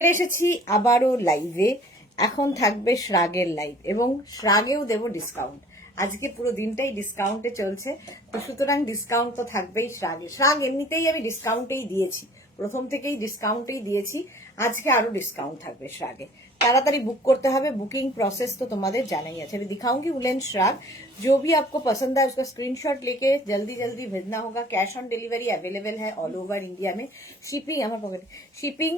এসেছি আবারও লাইভে। এখন থাকবে শ্রাগের লাইভ এবং শ্রাগেও দেব ডিসকাউন্ট। আজকে পুরো দিনটাই ডিসকাউন্টে চলছে, তো সুতরাং ডিসকাউন্ট তো থাকবেই শ্রাগে। শ্রাগ এমনিতেই আমি ডিসকাউন্টেই দিয়েছি, প্রথম থেকেই ডিসকাউন্টেই দিয়েছি, আজকে আরো ডিসকাউন্ট থাকবে श्रागे। ताड़ाताड़ी बुक करते हैं। बुकिंग प्रोसेस तो तुम्हारे जाना ही है। अभी दिखाऊंगी वुलन श्राग, जो भी आपको पसंद है उसका स्क्रीनशॉट लेके जल्दी जल्दी भेजना होगा। कैश ऑन डिलीवरी अवेलेबल है ऑल ओवर इंडिया में। शिपिंग हमारे पॉकेट शिपिंग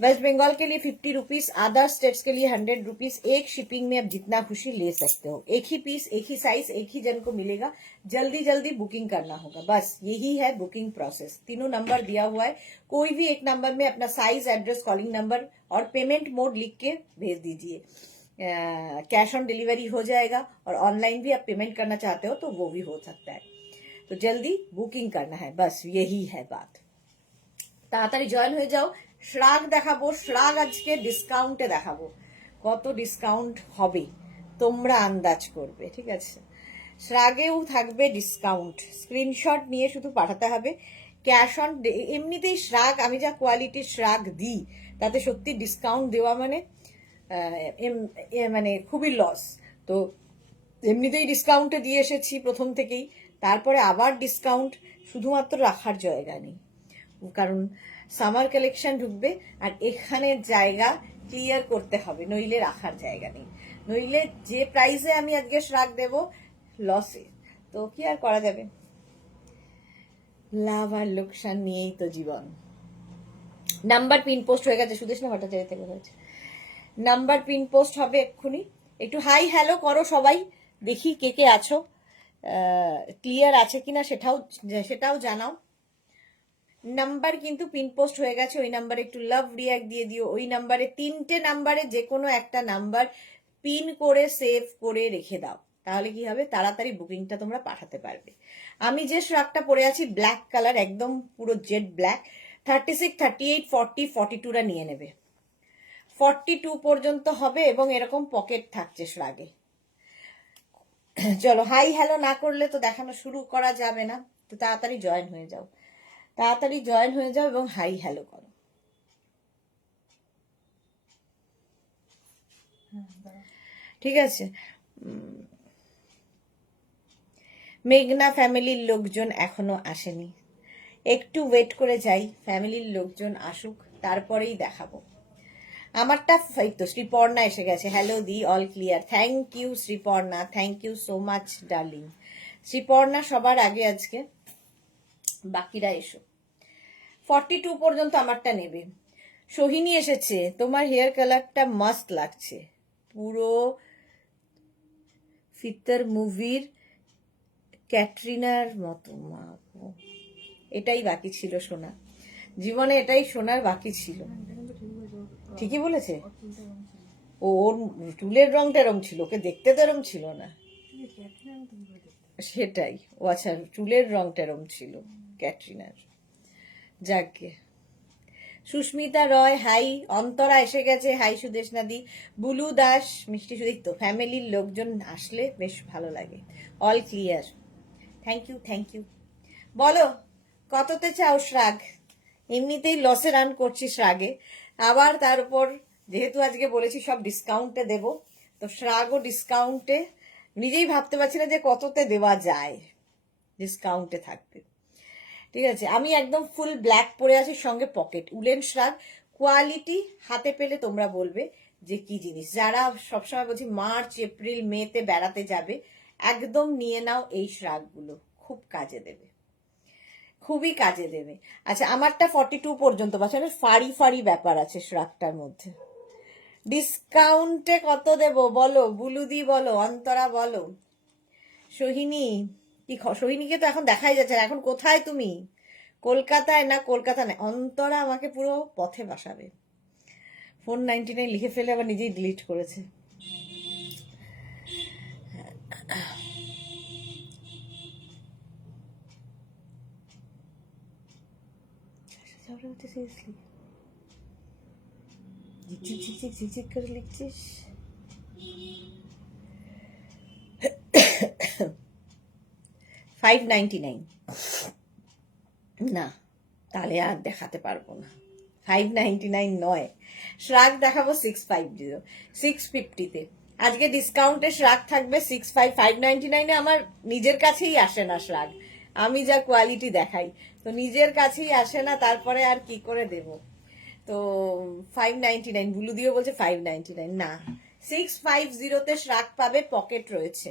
वेस्ट बंगाल के लिए 50 रुपीज, अदर स्टेट्स के लिए 100 रुपीज। एक शिपिंग में आप जितना खुशी ले सकते हो। एक ही पीस, एक ही साइज, एक ही जन को मिलेगा। जल्दी जल्दी बुकिंग करना होगा, बस यही है बुकिंग प्रोसेस। तीनों नंबर दिया हुआ है, कोई भी एक नंबर में अपना साइज, एड्रेस, कॉलिंग नंबर और पेमेंट मोड लिख के भेज दीजिए। कैश ऑन डिलीवरी हो जाएगा, और ऑनलाइन भी आप पेमेंट करना चाहते हो तो वो भी हो सकता है। तो जल्दी बुकिंग करना है, बस यही है बात। তাড়াতাড়ি জয়েন হয়ে যাও। শ্রাগ দেখাবো, শ্রাগ আজকে ডিসকাউন্টে দেখাবো। কত ডিসকাউন্ট হবে তোমরা আন্দাজ করবে, ঠিক আছে? শ্রাগেও থাকবে ডিসকাউন্ট, স্ক্রিনশট নিয়ে শুধু পাঠাতে হবে। ক্যাশ অন, এমনিতেই শ্রাগ আমি যা কোয়ালিটির শ্রাগ দিই তাতে সত্যি ডিসকাউন্ট দেওয়া মানে খুবই লস। তো এমনিতেই ডিসকাউন্টে দিয়ে এসেছি প্রথম থেকেই, তারপরে আবার ডিসকাউন্ট, শুধুমাত্র রাখার জায়গা নেই, কারণ সামার কালেকশন ঢুকবে আর এখানের জায়গা ক্লিয়ার করতে হবে, নইলে রাখার জায়গা নেই। নইলে যে প্রাইসে আমি আজকে শ্রাগ দেব লসে, তো কি আর করা যাবে, লাভ আর লোকসান নিয়েই তো জীবন। নাম্বার পিন পোস্ট হয়ে গেছে, সুদেশ না ভট্টাচার্য থেকে হয়েছে। নাম্বার পিন পোস্ট হবে এক্ষুনি। একটু হাই হ্যালো করো সবাই, দেখি কে কে আছো, ক্লিয়ার আছে কিনা সেটাও জানাও। নাম্বার কিন্তু পিন পোস্ট হয়ে গেছে, ওই নাম্বারে একটু লাভ রিয়াক্ট দিয়ে দিও। ওই নাম্বারে 3টে নাম্বারে যে কোনো একটা নাম্বার পিন করে সেভ করে রেখে দাও, তাহলে কি হবে, তাড়াতাড়ি বুকিংটা তোমরা পাঠাতে পারবে। আমি যে শ্রাগটা পরে আছি ব্ল্যাক কালার, একদম পুরো জেড ব্ল্যাক। 36, 38, 40, 42রা নিয়ে নেবে। 42 পর্যন্ত হবে এবং এরকম পকেট থাকছে শ্রাগে। চলো, হাই হ্যালো না করলে তো দেখানো শুরু করা যাবে না, তো তাড়াতাড়ি জয়েন হয়ে যাও, তাড়াতাড়ি জয়েন হয়ে যাও এবং হাই হ্যালো করো। ঠিক আছে, মেঘনা ফ্যামিলির লোকজন এখনো আসেনি, একটু ওয়েট করে যাই, ফ্যামিলির লোকজন আসুক তারপরেই দেখাবো। আমারটা এই তো শ্রীপর্ণা এসে গেছে। হ্যালো দি, all clear, thank you Sriparna, thank you so much darling. Sriparna সবার আগে আজকে, বাকিরা এসো। 42 পর্যন্ত আমারটা নেবে। সোহিনী এসেছে, তোমার হেয়ার কালারটা মাস্ট লাগছে, পুরো ফিতর মুভির ক্যাটরিনার মতো। এটাই বাকি ছিল শোনা, জীবনে এটাই শোনার বাকি ছিল। ঠিকই বলেছে, ওর চুলের রংটা এরম ছিল, ওকে দেখতে তো এরম ছিল না। সেটাই, ও আচ্ছা, চুলের রংটা এরম ছিল ক্যাটরিনার। যাকে সুস্মিতা রয় হাই, অন্তরা এসে গেছে হাই, সুদেশ নাদি, বুলু দাস, মিষ্টি সুদীপ। তো ফ্যামিলির লোকজন আসলে বেশ ভালো লাগে। All clear, thank you thank you. বলো কততে চাও শ্রাগ? এমনিতেই লসে রান করছি শ্রাগে, আবার তার উপর যেহেতু আজকে বলেছি সব ডিসকাউন্টে দেব, তো শ্রাগও ডিসকাউন্টে। নিজেই ভাবতে পারছি না যে কততে দেওয়া যায়, ডিসকাউন্টে থাকবে। ঠিক আছে, আমি একদম ফুল ব্ল্যাক পরে আছি, সঙ্গে পকেট, উলেন শ্রাগ। কোয়ালিটি হাতে পেলে তোমরা বলবে যে কি জিনিস। যারা সবসময় বলছি মার্চ এপ্রিল মেতে বেড়াতে যাবে, একদম নিয়ে নাও এই শ্রাগগুলো, খুব কাজে দেবে, খুবই কাজে দেবে। আচ্ছা, আমারটা 42 পর্যন্ত, বাচ্চা ফাড়ি ফাড়ি ব্যাপার আছে শ্রাগটার মধ্যে। ডিসকাউন্টে কত দেব বলো, বুলুদি বলো, অন্তরা বলো, সোহিনী। কি সোহিনীকে তো এখন দেখাই যাচ্ছে না, এখন কোথায় তুমি? কলকাতায় না? কলকাতা না, অন্তরা আমাকে পুরো পথে বসাবে। 499 লিখে ফেলে আবার নিজেই ডিলিট করেছে। সিরিয়াসলি ঝিকঝিক ঝিকঝিক ঝিকঝিক করে লিখছিস। 599 না, তাহলে আর দেখাতে পারবো না। 599 নয়, শ্রাগ দেখাবো 650, 650-তে। আজকে ডিসকাউন্টে শ্রাগ থাকবে 599-এ। আমার নিজের কাছেই আসে না শ্রাগ, আমি যা কোয়ালিটি দেখাই, তো নিজের কাছেই আসে না, তারপরে আর কি করে দেব। তো 599, বুলু দিও বলছে 599, না 650-তে শ্রাগ পাবে। পকেট রয়েছে,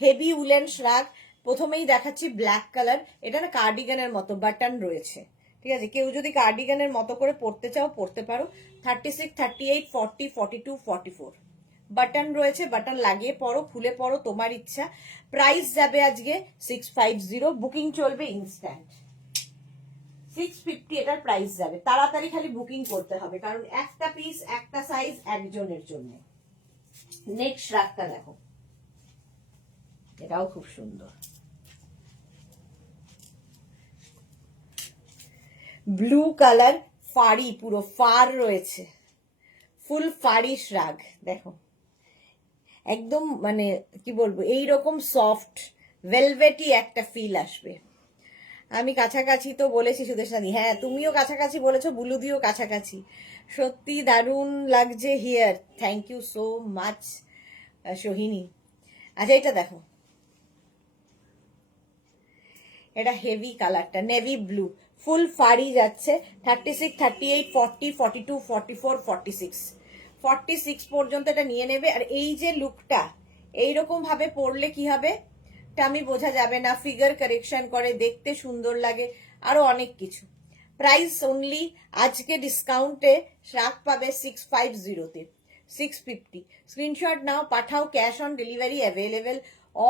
হেভি উলেন শ্রাগ। প্রথমেই দেখাচ্ছি ব্ল্যাক কালার, এটা না কার্ডিগানের মতো বাটন রয়েছে, ঠিক আছে? কেউ যদি কার্ডিগানের মতো করে পরতে চাও পরতে পারো। 36, 38, 40, 42, 44 বাটন রয়েছে, বাটন লাগিয়ে পরো, খুলে পরো, তোমার ইচ্ছা। প্রাইস যাবে আজকে 650, বুকিং চলবে ইনস্ট্যান্ট। 650 এটার প্রাইস যাবে, তাড়াতাড়ি খালি বুকিং করতে হবে, কারণ একটা পিস একটা সাইজ একজনের জন্য। নেক্সট রাগটা দেখো, এটাও খুব সুন্দর, ব্লু কালার, ফাড়ি, পুরো ফার রয়েছে, ফুল ফাড়ি শ্রাগ। দেখো একদম মানে কি বলবো, এইরকম সফট ভেলভেটি একটা ফিল আসবে। আমি কাছাকাছি তো বলেছি সুদেশাদি, হ্যাঁ তুমিও কাছাকাছি বলেছো, বুলুদিও কাছাকাছি। সত্যি দারুণ লাগছে here, thank you so much Sohini. আচ্ছা এটা দেখো, এটা হেভি কালারটা, নেভি ব্লু, ফুল ফাড়ি যাচ্ছে। 36, 38, 40, 42, 44, 46, 46 পর্যন্ত এটা নিয়ে নেবে। আর এই যে লুকটা এইরকম ভাবে পরলে কি হবে আমি বোঝা যাবে না, ফিগার কারেকশন করে, দেখতে সুন্দর লাগে, আরো অনেক কিছু। প্রাইস অনলি আজকে ডিসকাউন্টে শ্রাগ পাবে 650-তে, 650। স্ক্রিনশট নাও, পাঠাও, cash on delivery available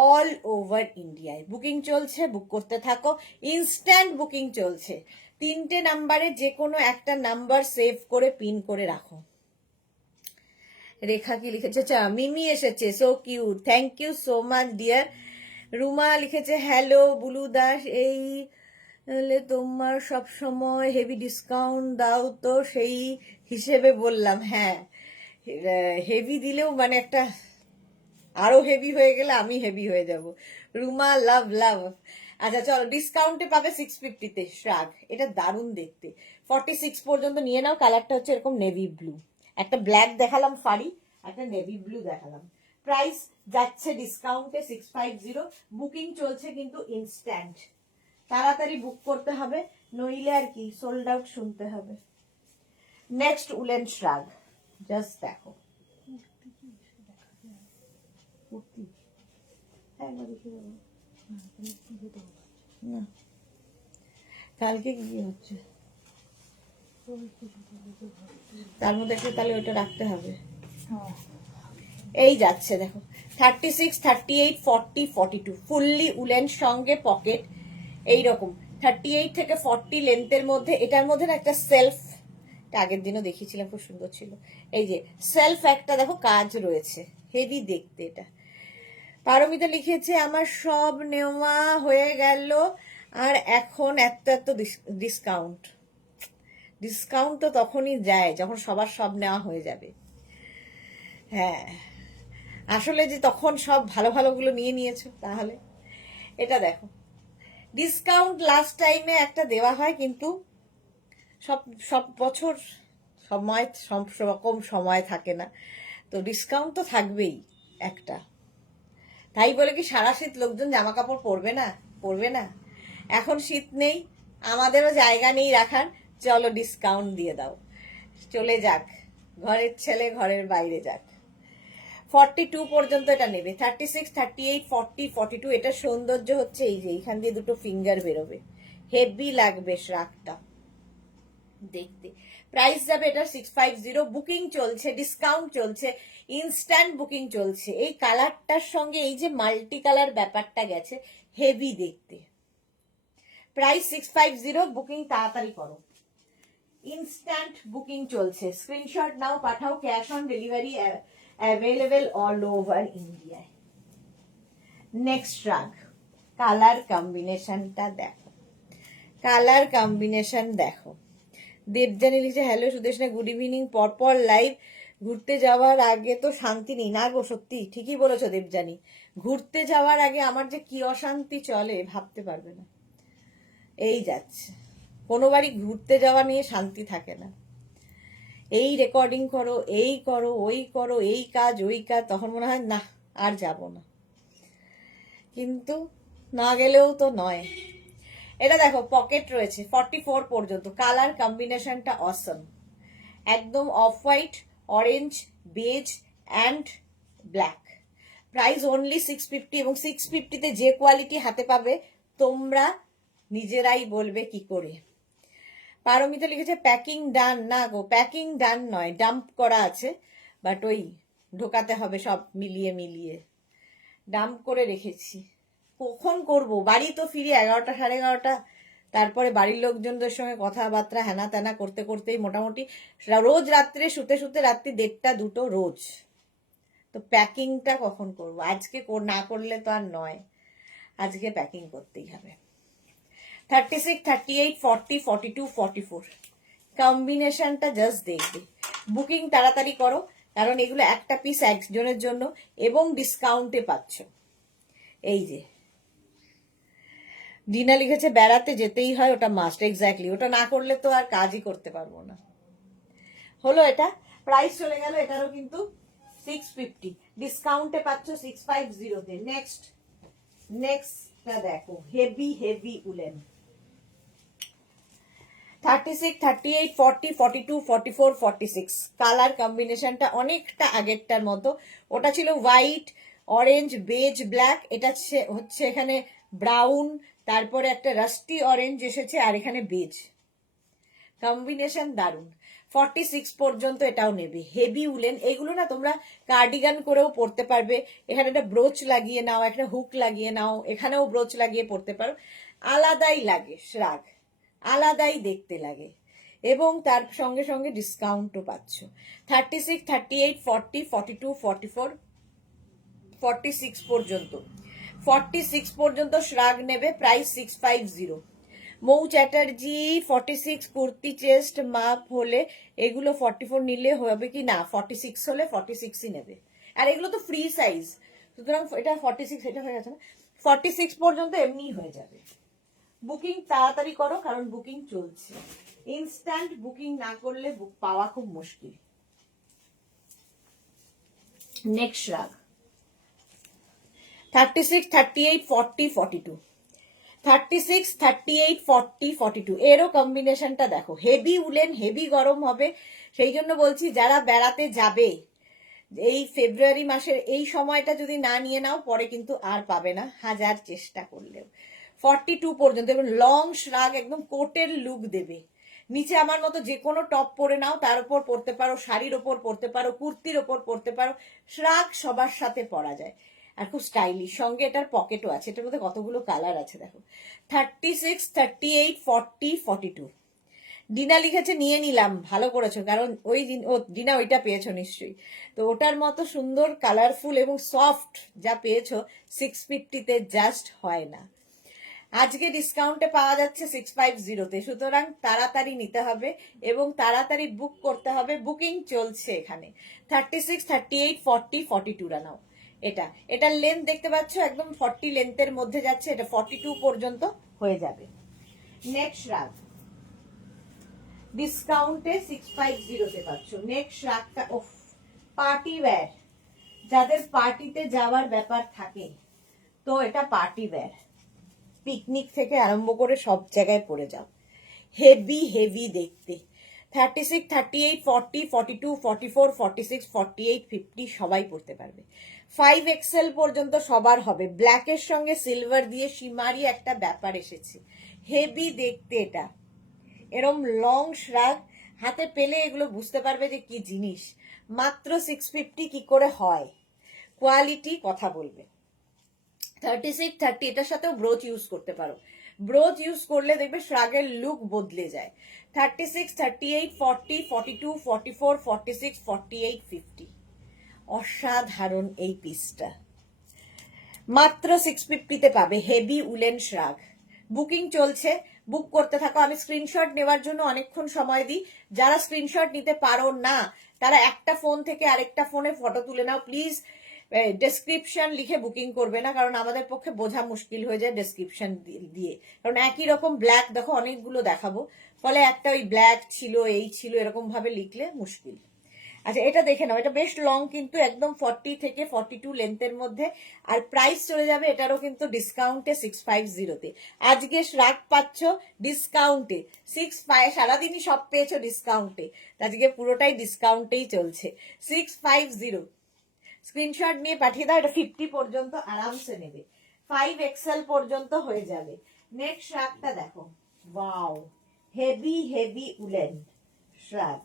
all over ইন্ডিয়ায়। বুকিং চলছে, বুক করতে থাকো, ইনস্ট্যান্ট বুকিং চলছে। 3টে নাম্বারে যে কোনো একটা নাম্বার সেভ করে পিন করে রাখো। রেখা কি লিখেছে? আচ্ছা মিমি এসেছে, so cute, thank you so much dear. Ruma লিখেছে হ্যালো বুলু দাস, এই তোমার সব সময় হেভি ডিসকাউন্ট দাও তো, সেই হিসেবে বললাম। হ্যাঁ হেভি দিলেও মানে একটা আরো হেভি হয়ে গেলে আমি হেভি হয়ে যাব। রুমা লাভ লাভ। আচ্ছা চলো, ডিসকাউন্টে পাবে 650-তে শ্রাগ, এটা দারুণ দেখতে। 46 পর্যন্ত নিয়ে নাও। কালারটা হচ্ছে এরকম নেভি ব্লু, একটা ব্ল্যাক দেখালাম ফাড়ি, একটা নেভি ব্লু দেখালাম। প্রাইস যাচ্ছে ডিসকাউন্টে 650, বুকিং চলছে কিন্তু ইনস্ট্যান্ট, তাড়াতাড়ি বুক করতে হবে, নইলে আর কি সোল্ড আউট শুনতে হবে। নেক্সট উলেন শ্রাগ, জাস্ট দেখো, কালকে কি হচ্ছে তার মধ্যে একটা, তাহলে ওটা রাখতে হবে। এই যাচ্ছে দেখো, 36, 38, 40, 42 ফুললি উলেন, সঙ্গে পকেট এইরকম। 38 থেকে 40 লেন্থের মধ্যে, এটার মধ্যে না একটা সেলফ, আগের দিনও দেখিয়েছিলাম, খুব সুন্দর ছিল। এই যে সেলফ একটা দেখো কাজ রয়েছে, হেভি দেখতে এটা। পারমিতা লিখেছে আমার সব নেওয়া হয়ে গেল আর এখন এত এত ডিসকাউন্ট। ডিসকাউন্ট তো তখনই যায় যখন সবার সব নেওয়া হয়ে যাবে। হ্যাঁ আসলে যে তখন সব ভালো ভালোগুলো নিয়ে নিয়েছো তাহলে। এটা দেখো, ডিসকাউন্ট লাস্ট টাইমে একটা দেওয়া হয়, কিন্তু সব সব বছর সময় সব রকম সময় থাকে না, তো ডিসকাউন্ট তো থাকবেই একটা। তাই বলে কি সারা শীত লোকজন জামা কাপড় পরবে না? পরবে না। এখন শীত নেই, আমাদেরও জায়গা নেই রাখার, চলো ডিসকাউন্ট দিয়ে দাও, চলে যাক, ঘরের ছেলে ঘরের বাইরে যাক। 42 পর্যন্ত এটা নেবে, 36, 38, 40, 42। এটা সৌন্দর্য হচ্ছে এই যে এইখান দিয়ে দুটো ফিঙ্গার বেরোবে, হেভি লাগবে শ্রাগটা দেখতে। প্রাইস যাবে এটা 650, বুকিং চলছে, ডিসকাউন্ট চলছে, ইনস্ট্যান্ট বুকিং চলছে। এই কালারটার সঙ্গে এই যে মাল্টি কালার ব্যাপারটা গেছে, হেভি দেখতে। প্রাইস 650, বুকিং তাড়াতাড়ি করো, ইনস্ট্যান্ট বুকিং চলছে। স্ক্রিনশট নাও, পাঠাও, cash on delivery available all over ইন্ডিয়ায়। নেক্সট রাগ, কালার কম্বিনেশনটা দেখো, কালার কম্বিনেশন দেখো। দেবজানি লিখছে হ্যালো সুদেশনা, গুড ইভিনিং, পরপর লাইভ, ঘুরতে যাওয়ার আগে তো শান্তি নেই না গো। সত্যি ঠিকই বলেছো দেবজানি, ঘুরতে যাওয়ার আগে আমার যে কি অশান্তি চলে ভাবতে পারবে না। এই যাচ্ছে, কোনো বাড়ি ঘুরতে যাওয়া নিয়ে শান্তি থাকে না। এই রেকর্ডিং করো, এই করো, ওই করো, এই কাজ ওই কাজ, তখন মনে হয় না আর যাব না, কিন্তু না গেলেও তো নয়। এটা দেখো পকেট রয়েছে 44 পর্যন্ত, কালার কম্বিনেশনটা অসম, একদম off white, orange, beige and black. Price only 650, এবং 650-তে যে কোয়ালিটি হাতে পাবে তোমরা নিজেরাই বলবে কি করে। পারমিতা লিখেছে প্যাকিং ডান, না গো প্যাকিং ডান নয়, ডাম্প করা আছে, বাট ওই ঢোকাতে হবে সব মিলিয়ে মিলিয়ে, ডাম্প করে রেখেছি। কখন করব, বাড়ি তো ফিরি 11টা 11:30, তারপরে বাড়ির লোকজনদের সঙ্গে কথাবার্তা হেনা তেনা করতে করতেই মোটামুটি রোজ রাত্রে শুতে শুতে রাত্রি 1:30 2টো রোজ। তো প্যাকিংটা কখন করব, আজকে না করলে তো আর নয়, আজকে প্যাকিং করতেই হবে। 36, 38, 40, 42, 44 কম্বিনেশনটা জাস্ট দেখবে। বুকিং তাড়াতাড়ি করো, কারণ এগুলো একটা পিস একজনের জন্য এবং ডিসকাউন্টে পাচ্ছ। এই যে ডিনা লিখেছে বেড়াতে যেতেই হয়, ওটা মাস্ট, এক্স্যাক্টলি, ওটা না করলে তো আর কাজই করতে পারবো না। হলো এটা, প্রাইস চলে গেল এটারও কিন্তু 650, ডিসকাউন্টে পাচ্ছ 650-তে। নেক্সটটা দেখো, হেভি হেভি উলেন, 36, 38, 40, 42, 44, 46 কালার কম্বিনেশনটা অনেকটা আগেরটার মতো। ওটা ছিল হোয়াইট, অরেঞ্জ, বেজ, ব্ল্যাক, এটা হচ্ছে এখানে ব্রাউন, তারপরে একটা রাস্টি অরেঞ্জ এসেছে, আর এখানে বেজ, কম্বিনেশন দারুন। 46 পর্যন্ত এটাও নেবে, হেভি উলেন। এগুলো না তোমরা কার্ডিগান করেও পরতে পারবে, এখানে একটা ব্রোচ লাগিয়ে নাও, একটা হুক লাগিয়ে নাও, এখানেও ব্রোচ লাগিয়ে পরতে পারো, আলাদাই লাগে শ্রাগ, আলাদাই দেখতে লাগে, এবং তার সঙ্গে সঙ্গে ডিসকাউন্টও পাচ্ছ। 36, 38, 40, 42, 44, 46 পর্যন্ত, 46 পর্যন্ত শ্রাগ নেবে, প্রাইস 650। মৌ চ্যাটার্জি 46 কুর্তি চেস্ট মাপ হলে, এগুলো 44 নিলে হবে কি না, 46 হলে 46ই নেবে, আর এগুলো তো ফ্রি সাইজ, সুতরাং এটা 46, এটা হয়ে গেছে না, 46 পর্যন্ত এমনি হয়ে যাবে। বুকিং তাড়াতাড়ি করো, কারণ বুকিং চলছে, ইনস্ট্যান্ট বুকিং না করলে বুক পাওয়া খুব মুশকিল। নেক্সট রাগ 36, 38, 40, 42, 36, 38, 40, 42 এরও কম্বিনেশনটা দেখো, হেভি উলেন, হেভি গরম হবে। সেই জন্য বলছি যারা বেড়াতে যাবে এই ফেব্রুয়ারি মাসের এই সময়টা যদি না নিয়ে নাও, পরে কিন্তু আর পাবে না হাজার চেষ্টা করলেও। 42 পর্যন্ত, এবং লং শ্রাগ, একদম কোটের লুক দেবে। নিচে আমার মতো যে কোনো টপ পরে নাও, তার উপর পরতে পারো, শাড়ির ওপর পরতে পারো, কুর্তির ওপর পরতে পারো, শ্রাগ সবার সাথে পরা যায়, আর খুব স্টাইলিশ। সঙ্গে এটার পকেটও আছে, এটার মধ্যে কতগুলো কালার আছে দেখো। 36, 38, 40, 42 ডিনা লিখেছে নিয়ে নিলাম, ভালো করেছো, কারণ ওই দিন ও ডিনা ওইটা পেয়েছো নিশ্চয়ই, তো ওটার মতো সুন্দর কালারফুল এবং সফট যা পেয়েছো 650-তে জাস্ট হয় না। আজকে ডিসকাউন্টে পাওয়া যাচ্ছে 650-তে, সুতরাং তাড়াতাড়ি নিতে হবে এবং তাড়াতাড়ি বুক করতে হবে, বুকিং চলছে এখানে। 36, 38, 40, 42 নাও। এটার লেন্থ দেখতে পাচ্ছ, একদম 40 লেন্থের মধ্যে যাচ্ছে, এটা 42 পর্যন্ত হয়ে যাবে। নেক্সট রাগ ডিসকাউন্টে 650-তে পাচ্ছ। নেক্সট রাগটা পার্টি ওয়্যার, যাদের পার্টিতে যাওয়ার ব্যাপার থাকে, তো এটা পার্টি ওয়্যার, পিকনিক থেকে আরম্ভ করে সব জায়গায় পরে যাও, হেভি হেভি দেখতে। 36, 38, 40, 42, 44, 46, 48, 50 সবাই পরতে পারবে, 5XL পর্যন্ত সবার হবে। ব্ল্যাকের সঙ্গে সিলভার দিয়ে সীমারি একটা ব্যাপার এসেছে, হেভি দেখতে। এটা এরম লং শ্রাগ হাতে পেলে এগুলো বুঝতে পারবে যে কি জিনিস। মাত্র 650 কি করে হয়, কোয়ালিটি কথা বলবে। 36, 30 এটার সাথেও ব্রোচ ইউজ করতে পারো, ব্রোচ ইউজ করলে দেখবে শ্রাগের লুক বদলে যায়। 36, 38, 40, 42, 44, 46, 48, 50 অসাধারণ এই পিসটা, মাত্র 650-তে পাবে, হেভি উলেন শ্রাগ। বুকিং চলছে, বুক করতে থাকো। আমি স্ক্রিনশট নেওয়ার জন্য অনেকক্ষণ সময় দিই, যারা স্ক্রিনশট নিতে পারো না তারা একটা ফোন থেকে আরেকটা ফোনে ফটো তুলে নাও প্লিজ। ডেসক্রিপশন লিখে বুকিং করবে না, কারণ আমাদের পক্ষে বোঝা মুশকিল হয়ে যায় ডেসক্রিপশন দিয়ে, কারণ একই রকম ব্ল্যাক দেখো অনেকগুলো দেখাবো, ফলে একটা ওই ব্ল্যাক ছিল এই ছিল এরকম ভাবে লিখলে মুশকিল। আচ্ছা এটা দেখে নাও, এটা বেশ লং কিন্তু একদম 40 থেকে 42 লেন্থের মধ্যে। আর প্রাইস চলে যাবে এটারও কিন্তু ডিসকাউন্টে 650 আজকে শ্রাগ পাচ্ছ ডিসকাউন্টে 65, সারাদিনই সব পেয়েছো ডিসকাউন্টে, আজকে পুরোটাই ডিসকাউন্টেই চলছে 650। স্ক্রিনশট নিয়ে পাঠিয়ে দাও, এটা 50 পর্যন্ত আরামসে নেবে, 5XL পর্যন্ত হয়ে যাবে। নেক্সট শ্রাগটা দেখো, wow heavy heavy woollen শ্রাগ,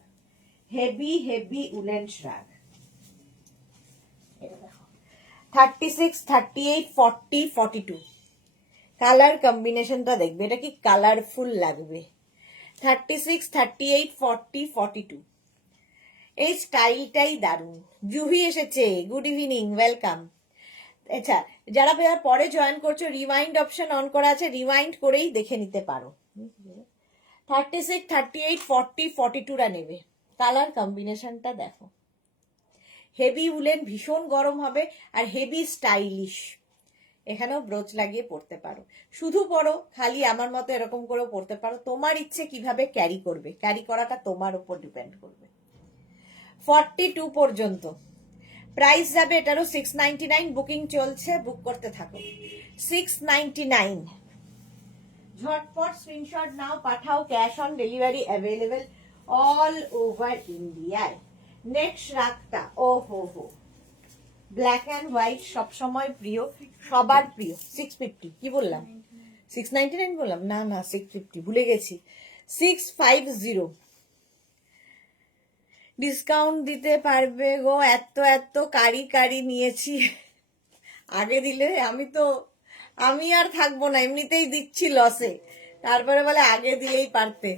heavy woollen শ্রাগ। 36, 38, 40, 42 colour কম্বিনেশনটা দেখবে, এটা কি কালারফুল লাগবে। 36, 38, 40, 42 এই স্টাইলটাই দারুণ। জুহি এসেছে, গুড ইভিনিং, ওয়েলকাম। আচ্ছা যারা পরে জয়েন করছো, রিওয়াইন্ড অপশন অন করা আছে, রিওয়াইন্ড করেই দেখে নিতে পারো। 36, 38, 40, 42টা নেবে। কালার কম্বিনেশনটা দেখো, হেভি উলেন, ভীষণ গরম হবে আর হেভি স্টাইলিশ। এখানেও ব্রোচ লাগিয়ে পড়তে পারো, শুধু পরো খালি আমার মতো এরকম করেও পড়তে পারো, তোমার ইচ্ছে কিভাবে ক্যারি করবে, ক্যারি করাটা তোমার উপর ডিপেন্ড করবে। 42 পর্যন্ত প্রাইস যাবে এটারও 699, বুকিং চলছে, বুক করতে থাকো। 699 ঝটপট স্ক্রিনশট নাও, পাঠাও, cash on delivery available all over ইন্ডিয়ায়। নেক্সট রাগটা ও হো ব্ল্যাক অ্যান্ড হোয়াইট, সবসময় প্রিয়, সবার প্রিয়। 650 কি বললাম, 699 বললাম, না 650 ভুলে গেছি। 650 ডিসকাউন্ট দিতে পারবে গো, এত কারি নিয়েছি, আগে দিলে আমি আর থাকবো না, এমনিতেই দিচ্ছি লসে, তারপরে বলে আগে দিলেই পারতে,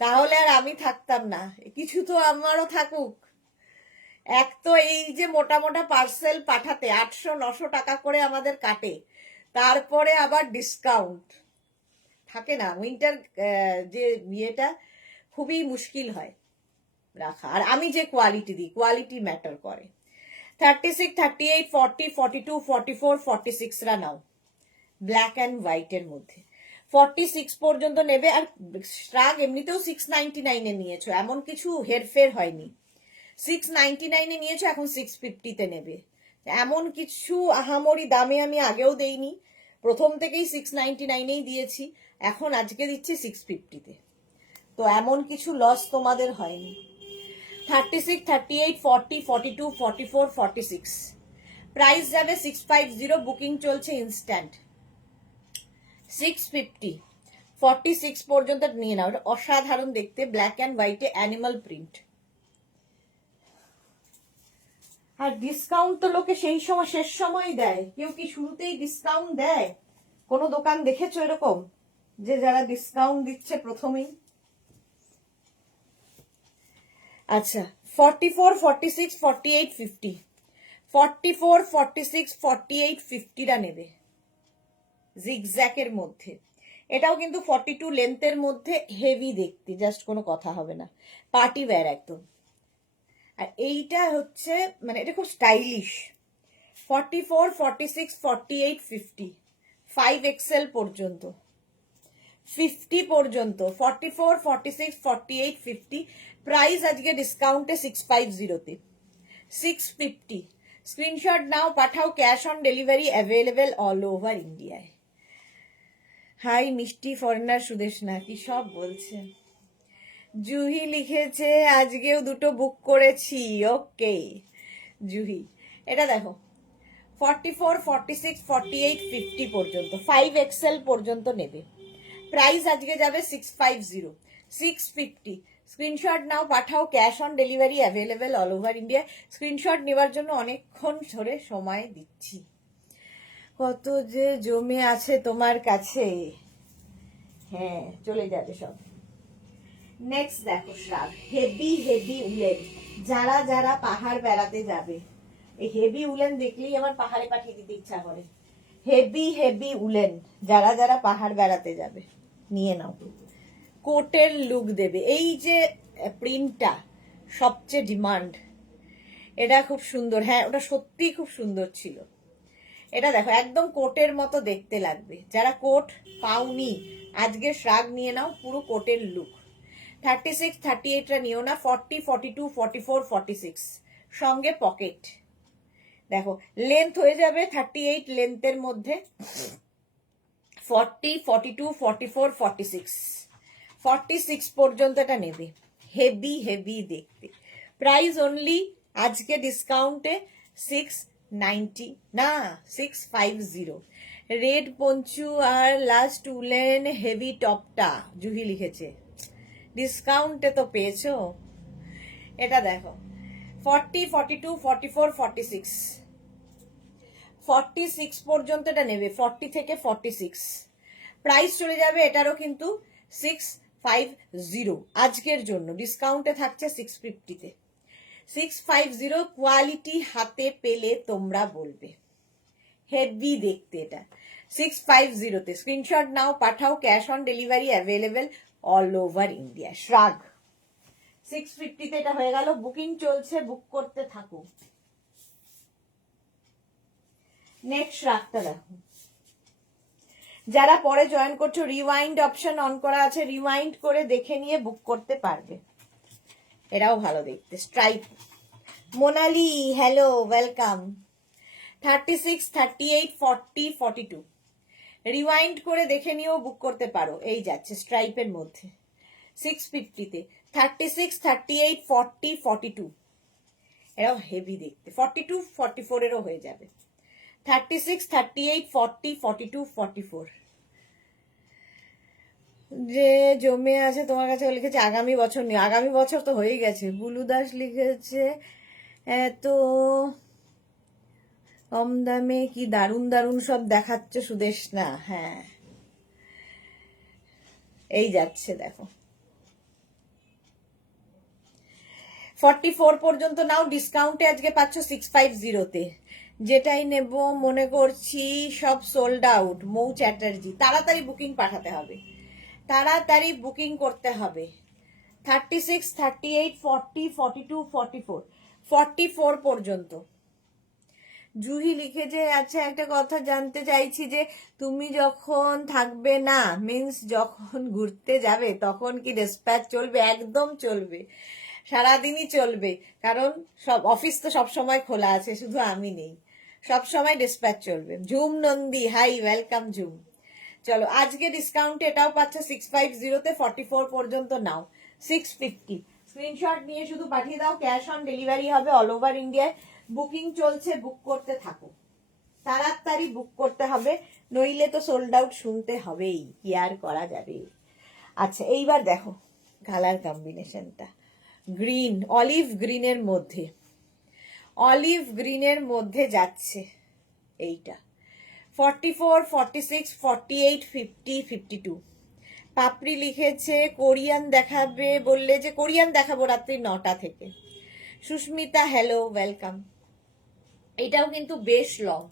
তাহলে আর আমি থাকতাম না, কিছু তো আমারও থাকুক। এক তো এই যে মোটা মোটা পার্সেল পাঠাতে 800-900 টাকা করে আমাদের কাটে, তারপরে আবার ডিসকাউন্ট থাকে না, উইন্টার যে ইয়েটা খুবই মুশকিল হয় রাখা, আর আমি যে কোয়ালিটি দিই, কোয়ালিটি ম্যাটার করে। 36, 38, 40, 42, 44, 46রা নাও ব্ল্যাক অ্যান্ড হোয়াইটের মধ্যে। 46 পর্যন্ত নেবে। আর শ্রাগ এমনিতেও 699 নিয়েছো, এমন কিছু হেরফের হয়নি, 699 নিয়েছো, এখন 650 নেবে, এমন কিছু আহামরি দামে আমি আগেও দেইনি, প্রথম থেকেই 699 দিয়েছি, এখন আজকে দিচ্ছি 650, তো এমন কিছু লস তোমাদের হয়নি। 36, 38, 40, 42, 44, 46 প্রাইস যাবে 650, বুকিং চলছে ইনস্ট্যান্ট। 650 46 পর্যন্ত নিয়ে নাও, অসাধারণ দেখতে, ব্ল্যাক অ্যান্ড হোয়াইটে অ্যানিমাল প্রিন্ট। আর ডিসকাউন্ট তো লোকে সেই সময় শেষ সময় দেয়, কেউ কি শুরুতেই ডিসকাউন্ট দেয়? কোনো দোকান দেখেছো এরকম যে যারা ডিসকাউন্ট দিচ্ছে প্রথমেই? আচ্ছা 44, 46, 48, 50 44, 46, 48, 50টা নেবে জিগজ্যাকের মধ্যে। এটাও কিন্তু 42 লেন্থের মধ্যে, হেভি দেখতে, জাস্ট কোনো কথা হবে না, পার্টি ওয়্যার একদম। আর এইটা হচ্ছে মানে এটা খুব স্টাইলিশ। 44, 46, 48, 50 5XL পর্যন্ত, 50 পর্যন্ত, 44, 46, 48, 50 প্রাইস আজকে ডিসকাউন্টে 650 650। স্ক্রিনশট নাও, পাঠাও, cash on delivery available all over ইন্ডিয়ায়। হাই মিষ্টি ফরেনার সুদেশনা, কি সব বলছে। জুহি লিখেছে আজকেও দুটো বুক করেছি, ওকে জুহি। এটা দেখো 44, 46, 48, 50 পর্যন্ত, 5XL পর্যন্ত নেবে, প্রাইস আজকে যাবে 650 650। স্ক্রিনশট নাও, পাঠাও, cash on delivery available all over India. Screenshot নেওয়ার জন্য অনেকক্ষণ ধরে সময় দিচ্ছি, কত যে জমে আছে তোমার কাছে, হ্যাঁ চলে যাবে সব। নেক্সট দেখো শ্রাগ, হেভি উলেন, যারা যারা পাহাড় বেড়াতে যাবে, এই হেভি উলেন দেখলেই আমার পাহাড়ে পাঠিয়ে দিতে ইচ্ছা করে। হেভি উলেন, যারা যারা পাহাড় বেড়াতে যাবে নিয়ে নাও, কোটের লুক দেবে। এই যে প্রিন্টটা সবচেয়ে ডিমান্ড, এটা খুব সুন্দর, হ্যাঁ ওটা সত্যি খুব সুন্দর ছিল, এটা দেখো একদম কোটের মতো দেখতে লাগবে, যারা কোট পাওনি আজকে শ্রাগ নিয়ে নাও, পুরো কোটের লুক। 36, 38টা নিও না, 40, 42, 44, 46 সঙ্গে পকেট। দেখো লেন্থ হয়ে যাবে 38 লেন্থের মধ্যে, 40, 42, 44, 46, 46 পর্যন্ত এটা নেবে। হেভি হেভি দেখতে। প্রাইস অনলি আজকে ডিসকাউন্টে 690 না 650। রেড পঞ্চু আর লাস্ট উলেন হেভি টপটা জুহি লিখেছে, ডিসকাউন্টে তো পেয়েছো। এটা দেখো 40, 42, 44, 46, 46 পর্যন্ত এটা নেবে, 40 থেকে 46। প্রাইস চলে যাবে এটারও কিন্তু 650 আজকের জন্য, ডিসকাউন্টে থাকছে 650-তে। 650 কোয়ালিটি হাতে পেলে তোমরা বলবে হেভি দেখতে। এটা 650-তে স্ক্রিনশট নাও, পাঠাও, cash on delivery available all over India. Shrug 650-তে এটা হয়ে গেল, বুকিং চলছে, বুক করতে থাকো। নেক্সট শ্রাগটা দেখো, যারা পরে জয়েন করছো রিওয়াইন্ড অপশন অন করা আছে, রিওয়াইন্ড করে দেখে নিয়ে বুক করতে পারবে। এটাও ভালো দেখতে, stripe. Monali hello, welcome. 36, 38, 40, 42 rewind করে দেখে নিয়েও বুক করতে পারো। এই যাচ্ছে স্ট্রাইপের মধ্যে 650-তে, 36, 38, 40, 42 এরাও হেভি দেখতে। 42, 44 এরও হয়ে যাবে। 36, 38, 40, 42, 44 যে জমে আছে তোমার কাছে, লিখেছে আগামী বছর নেই। আগামী বছর তো হয়ে গেছে। বুলু দাস লিখেছে এত কম দামে কি দারুণ দারুণ সব দেখাচ্ছে সুদেশ না। হ্যাঁ এই যাচ্ছে দেখো 44 পর্যন্ত নাও, ডিসকাউন্টে আজকে পাচ্ছ 650-তে। যেটাই নেব মনে করছি সব সোল্ড আউট। মৌ চ্যাটার্জি, তাড়াতাড়ি বুকিং পাঠাতে হবে, তাড়াতাড়ি বুকিং করতে হবে। 36, 38, 40, 42, 44 44 পর্যন্ত। জুহি লিখেছে আচ্ছা একটা কথা জানতে চাইছি যে তুমি যখন থাকবে না, মিন্স যখন ঘুরতে যাবে, তখন কি ডিসপ্যাচ চলবে? একদম চলবে, সারাদিনই চলবে, কারণ সব অফিস তো সব সময় খোলা আছে, শুধু আমি নেই, সব সময় ডিসপ্যাচ চলবে। ঝুম নন্দী হাই, ওয়েলকাম ঝুম। চলো আজকে ডিসকাউন্টে এটাও পাচ্ছে 650-তে, 44 পর্যন্ত নাও 650। স্ক্রিনশট নিয়ে শুধু পাঠিয়ে দাও, ক্যাশ অন ডেলিভারি হবে অল ওভার ইন্ডিয়ায়। বুকিং চলছে, বুক করতে থাকো, তাড়াতাড়ি বুক করতে হবে, নইলে তো সোল্ড আউট শুনতে হবেই, কি আর করা যাবে। আচ্ছা এইবার দেখো কালার কম্বিনেশনটা, গ্রিন, অলিভ গ্রিনের মধ্যে, অলিভ গ্রিনের মধ্যে যাচ্ছে এইটা। 44, 46, 48, 50, 52 পাপড়ি লিখেছে কোরিয়ান দেখাবে, বললে যে কোরিয়ান দেখাবো রাত্রি 9টা থেকে। Susmita hello, welcome. এটাও কিন্তু বেশ লং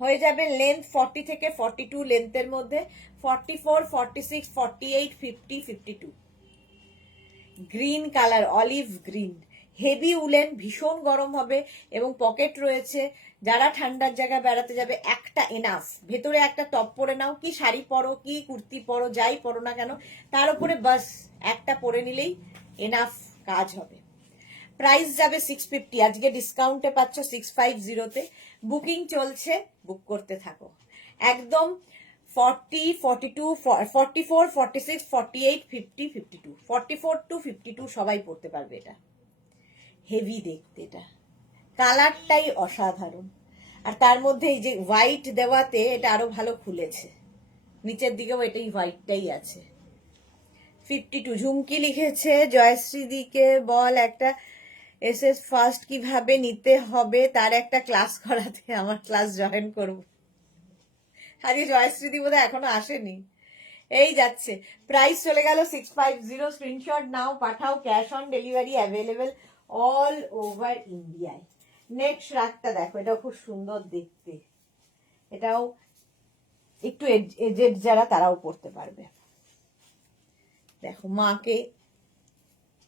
হয়ে যাবে, লেন্থ 40 থেকে 42 লেন্থের মধ্যে, 44, 46, 48, 50, 52 green colour, olive green, heavy woollen, ভীষণ গরম হবে এবং পকেট রয়েছে। যারা ঠান্ডার জায়গায় বেড়াতে যাবে একটা এনাফ, ভেতরে একটা টপ পরে নাও, কি শাড়ি পরো কি কুর্তি পরো যাই পরো না কেন, তার উপরে বাস একটা পরে নিলেই এনাফ, কাজ হবে। প্রাইস যাবে 650, আজকে ডিসকাউন্টে পাচ্ছ 650-তে। বুকিং চলছে, বুক করতে থাকো একদম। 40, 42, 44, 46, 48, 50, 52 44 to 52 সবাই পড়তে পারবে। এটা হেভি দেখতে, এটা কালারটাই অসাধারণ, আর তার মধ্যে এই যে হোয়াইট দেওয়াতে এটা আরো ভালো খুলেছে, নিচের দিকেও এটাই হোয়াইটটাই আছে। 52 ঝুমকি লিখেছে জয়শ্রী দিকে বল একটা এসএস ফার্স্ট কিভাবে নিতে হবে তার একটা ক্লাস করাতে, আমার ক্লাস জয়েন করব। আরে জয়শ্রী বোধহয় এখনো আসেনি। এই যাচ্ছে, প্রাইস চলে গেল 650। স্ক্রিনশট নাও, পাঠাও, cash on delivery available all over ইন্ডিয়ায়। নেক্সট রাগটা দেখো, এটাও খুব সুন্দর দেখতে, এটাও একটু এজেড যারা তারাও পড়তে পারবে। দেখো মাকে,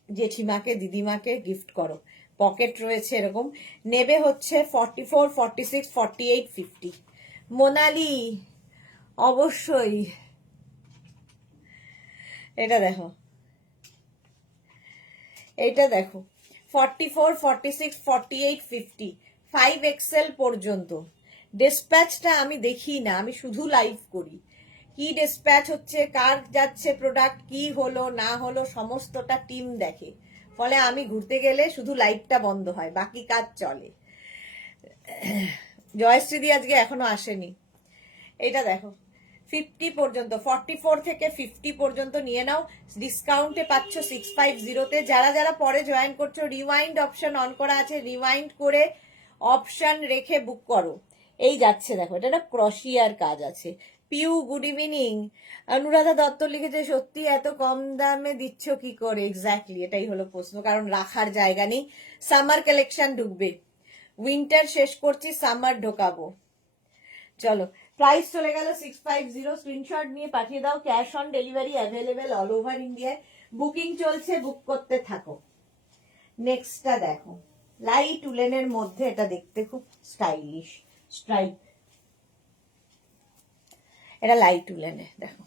জেঠিমাকে, দিদিমাকে গিফট করো, পকেট রয়েছে এরকম। নেবে হচ্ছে 44, 46, 48, 50 মোনালি অবশ্যই। এটা দেখো, এইটা দেখো 44, 46, 48, 50, 5XL পর্যন্ত। ডিসপ্যাচটা আমি দেখি না, আমি শুধু লাইভ করি। কি ডিসপ্যাচ হচ্ছে, কার যাচ্ছে প্রোডাক্ট, কি হলো না হলো সমস্তটা টিম দেখে। ফলে আমি ঘুরতে গেলে শুধু লাইভটা বন্ধ হয়, বাকি কাজ চলে। জয়শ্রীদি আজকে এখনো আসেনি। এটা দেখো 50 পর্যন্ত, 44 থেকে 50 পর্যন্ত নিয়ে নাও। ডিসকাউন্টে পাচ্ছ 650-তে। যারা যারা পরে জয়েন করছো, রিওয়াইন্ড অপশন অন করা আছে, রিওয়াইন্ড করে অপশন রেখে বুক করো। এই যাচ্ছে দেখো, এটা একটা ক্রশিয়ার কাজ আছে। Piu good evening. অনুরাধা দত্ত লিখেছে, সত্যি এত কম দামে দিচ্ছ কি করে? এক্স্যাক্টলি এটাই হলো প্রশ্ন, কারণ রাখার জায়গা নেই। সামার কালেকশন ঢুকবে, উইন্টার শেষ করছি, সামার ঢোকাবো। চলো, প্রাইস চলে গেল 650। স্ক্রিনশট নিয়ে পাঠিয়ে দাও। Cash on delivery available all over ইন্ডিয়ায়। বুকিং চলছে, বুক করতে থাকো। নেক্সটটা দেখো, লাইট উলেনের মধ্যে, এটা দেখতে খুব স্টাইলিশ। স্ট্রাইপ, এটা লাইট উলেনে দেখো।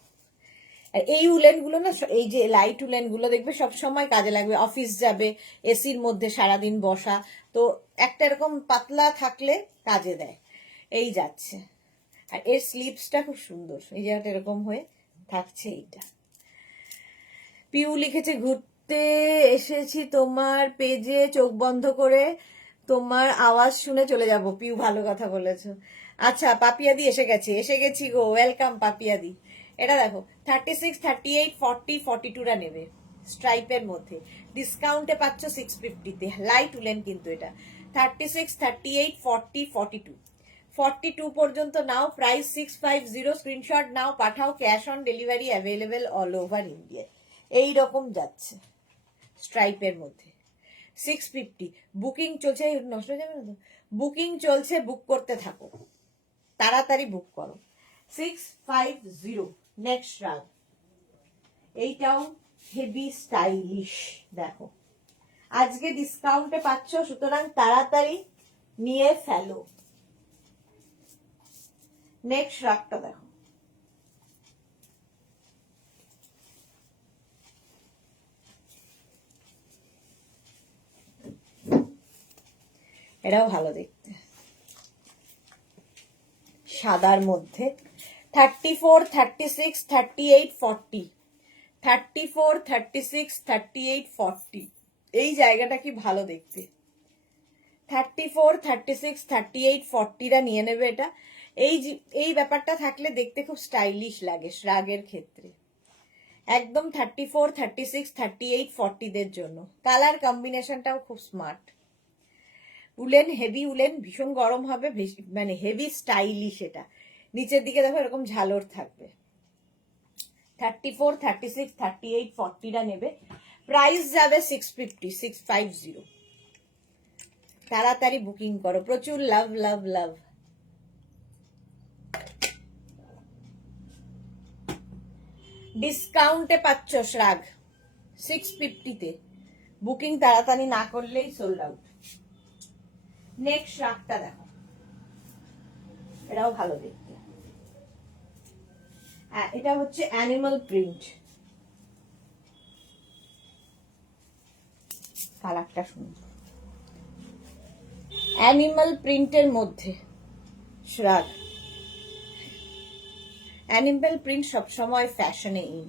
এই উলেন গুলো না, এই যে লাইট উলেন গুলো দেখবে সব সময় কাজে লাগবে। অফিস যাবে, এসির মধ্যে সারাদিন বসা, তো একটা এরকম পাতলা থাকলে কাজে দেয়। এই যাচ্ছে, আর এর স্লিপসটা খুব সুন্দর, এই জায়গাটা এরকম হয়ে থাকছে। এইটা পিউ লিখেছে, ঘুরতে এসেছি তোমার পেজে, চোখ বন্ধ করে তোমার আওয়াজ শুনে চলে যাব। পিউ ভালো কথা বলেছো। আচ্ছা, পাপিয়াদি এসে গেছি গো, ওয়েলকাম পাপিয়াদি। এটা দেখো 36, 38, 40, 42টা নেবে স্ট্রাইপের মধ্যে। ডিসকাউন্টে পাচ্ছ 650-তে। লাইট উলেন কিন্তু এটা। 36, 38, 40, 42, 42 পর্যন্ত নাও। প্রাইস 650। স্ক্রিনশট নাও, পাঠাও। Cash on delivery available all over India. এইরকম যাচ্ছে স্ট্রাইপের মধ্যে 650। বুকিং চলছে, নষ্ট হয়ে যাবে না তো? বুকিং চলছে, বুক করতে থাকো, তাড়াতাড়ি বুক করো। 650। নেক্সট রাগ, এইটাও হেভি স্টাইলিশ। দেখো আজকে ডিসকাউন্টে পাচ্ছ, সুতরাং তাড়াতাড়ি নিয়ে ফেলো। নেক্সট রাগটা দেখো, এটাও ভালো দেখতে, সাদার মধ্যে। 34, 36, 38, 40, 34, 36, 38, 40। এই জায়গাটা কি ভালো দেখতে। 34, 36, 38, 40টা নিয়ে নেবে। এটা এই ব্যাপারটা থাকলে দেখতে খুব স্টাইলিশ লাগে শ্রাগের ক্ষেত্রে। একদম 34, 36, 38, 40দের জন্য। কালার কম্বিনেশনটাও খুব স্মার্ট। উলেন, হেভি উলেন, ভীষণ গরম হবে, মানে হেভি স্টাইলিশ। এটা নিচের দিকে দেখো এরকম ঝালর থাকবে। 34, 36, 38, 40টা নেবে। প্রাইস যাবে 650, 650। তাড়াতাড়ি বুকিং করো। প্রচুর লাভ লাভ লাভ। ডিসকাউন্টে পাচ্ছ শ্রাগ 650-তে। বুকিং তাড়াতাড়ি না করলেই সোল্ড আউট। নেক্সট শ্রাগটা দেখো, এটাও ভালো দেখতে। হ্যাঁ, এটা হচ্ছে অ্যানিমাল প্রিন্ট। কালারটা সুন্দর, অ্যানিমাল প্রিন্টের মধ্যে শ্রাগ। অ্যানিমাল প্রিন্ট সবসময় ফ্যাশনে ইন।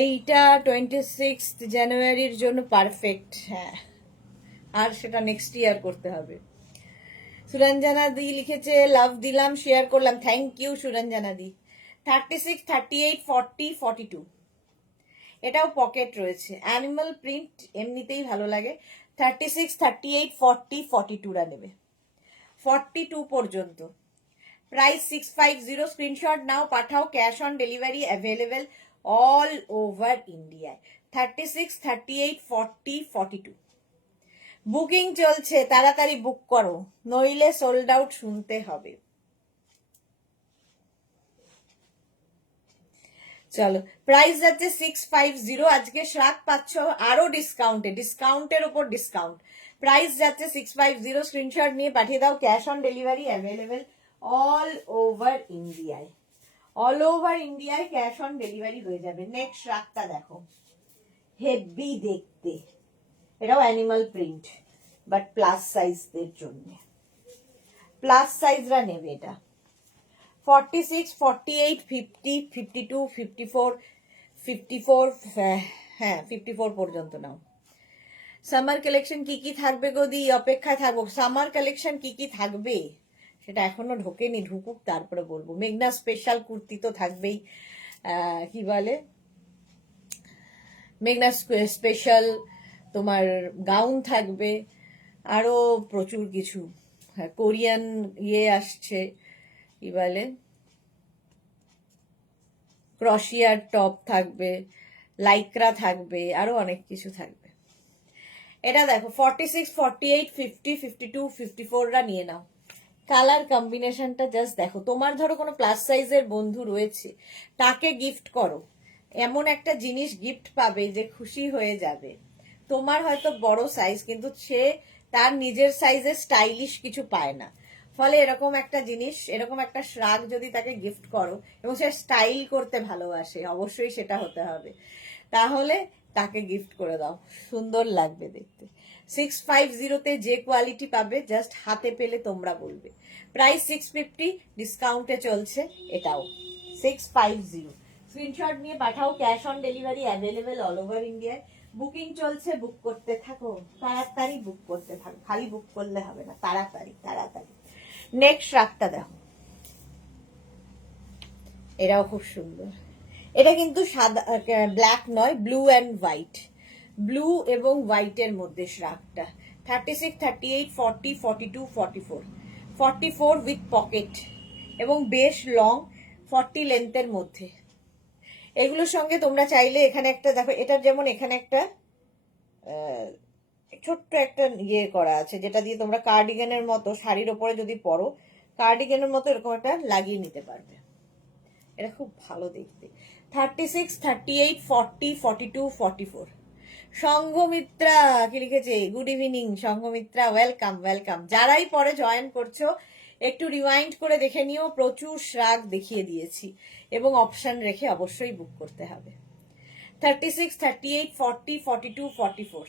এইটা 26 জানুয়ারির জন্য পারফেক্ট। হ্যাঁ, আর সেটা নেক্সট ইয়ার করতে হবে। সুরঞ্জনা দি লিখেছে, লাভ দিলাম, শেয়ার করলাম। থ্যাংক ইউ সুরঞ্জনা দি। 36, 38, 40, 42। এটাও পকেট রয়েছে। অ্যানিমাল প্রিন্ট এমনিতেই ভালো লাগে। 36, 38, 40, 42টা নেবে। 42 পর্যন্ত। প্রাইস 650। স্ক্রিনশট নাও, পাঠাও। Cash on delivery available all over ইন্ডিয়ায়। 36, 38, 40, 42। বুকিং চলছে, তাড়াতাড়ি বুক করো, নইলে সোল্ড আউট শুনতে হবে। চলো, প্রাইস যাচ্ছে 650। আজকে শ্রাগ পাচ্ছ আরো ডিসকাউন্টের উপর ডিসকাউন্ট। প্রাইস যাচ্ছে 650। স্ক্রিনশট নিয়ে পাঠিয়ে দাও। Cash on delivery available all over ইন্ডিয়ায়, অল ওভার ইন্ডিয়ায় ক্যাশ অন ডেলিভারি হয়ে যাবে। নেক্সট শ্রাগটা দেখো, হেভি দেখতে, এটাও অ্যানিমাল প্রিন্ট বাট প্লাস সাইজদের জন্য, প্লাস সাইজরা নেবে এটা। 46, 48, 50, 52, 54, 54, হ্যাঁ 54 পর্যন্ত নাও। সামার কালেকশন কি কি থাকবে গদি, অপেক্ষায় থাকবো। সামার কালেকশন কি কি থাকবে সেটা এখনো ঢোকেনি, ঢুকুক তারপরে বলবো। মেঘনা স্পেশাল কুর্তি তো থাকবেই, কি বলে মেঘনা স্পেশাল তোমার গাউন থাকবে, আরো প্রচুর কিছু, কোরিয়ান ইয়ে আসছে, কি বলে ক্রশিয়ার টপ থাকবে, লাইক্রা থাকবে, আরো অনেক কিছু থাকবে। এটা দেখো 46, 48, 50, 52, 54রা নিয়ে নাও। কালার কম্বিনেশনটা জাস্ট দেখো। তোমার ধরো কোনো প্লাস সাইজের বন্ধু রয়েছে, তাকে গিফট করো, এমন একটা জিনিস গিফট পাবে যে খুশি হয়ে যাবে। তোমার হয়তো বড় সাইজ, কিন্তু সে তার নিজের সাইজে স্টাইলিশ কিছু পায় না, ফলে এরকম একটা জিনিস, এরকম একটা শ্রাগ যদি তাকে গিফট করো এবং সে স্টাইল করতে ভালোবাসে, অবশ্যই সেটা হতে হবে, তাহলে তাকে গিফট করে দাও, সুন্দর লাগবে দেখতে। 650 যে কোয়ালিটি পাবে জাস্ট হাতে পেলে তোমরা বলবে। প্রাইস 650, ডিসকাউন্টে চলছে এটাও 650। স্ক্রিনশট নিয়ে পাঠাও, cash on delivery available all over ইন্ডিয়ায়। বুকিং চলছে, বুক করতে থাকো, তাড়াতাড়ি বুক করতে থাকো, খালি বুক করলে হবে না, তাড়াতাড়ি তাড়াতাড়ি। নেক্সট রাগটা দেখো, এটাও খুব সুন্দর। এটা কিন্তু সাদা ব্ল্যাক নয়, ব্লু অ্যান্ড হোয়াইট, ব্লু এবং হোয়াইটের মধ্যে শ্রাগটা। 36, 38, 40, 42, 44, 44 উইথ পকেট এবং বেশ লং, 40 লেন্থের মধ্যে। এগুলোর সঙ্গে তোমরা চাইলে এখানে একটা দেখো, এটার যেমন এখানে একটা ছোট্ট একটা ইয়ে করা আছে, যেটা দিয়ে তোমরা কার্ডিগানের মতো শাড়ির ওপরে যদি পরো, কার্ডিগানের মতো এরকম একটা লাগিয়ে নিতে পারবে। এটা খুব ভালো দেখতে। 36, 38, 40, 42, 44। সংঘমিত্রা কি লিখেছে, গুড ইভিনিং সংঘমিত্রা, ওয়েলকাম ওয়েলকাম। যারাই পরে জয়েন করছো একটু রিওয়াইন্ড করে দেখে নিও, প্রচুর শ্রাগ দেখিয়ে দিয়েছি এবং অপশন রেখে অবশ্যই বুক করতে হবে। 36, 38, 40, 42, 44,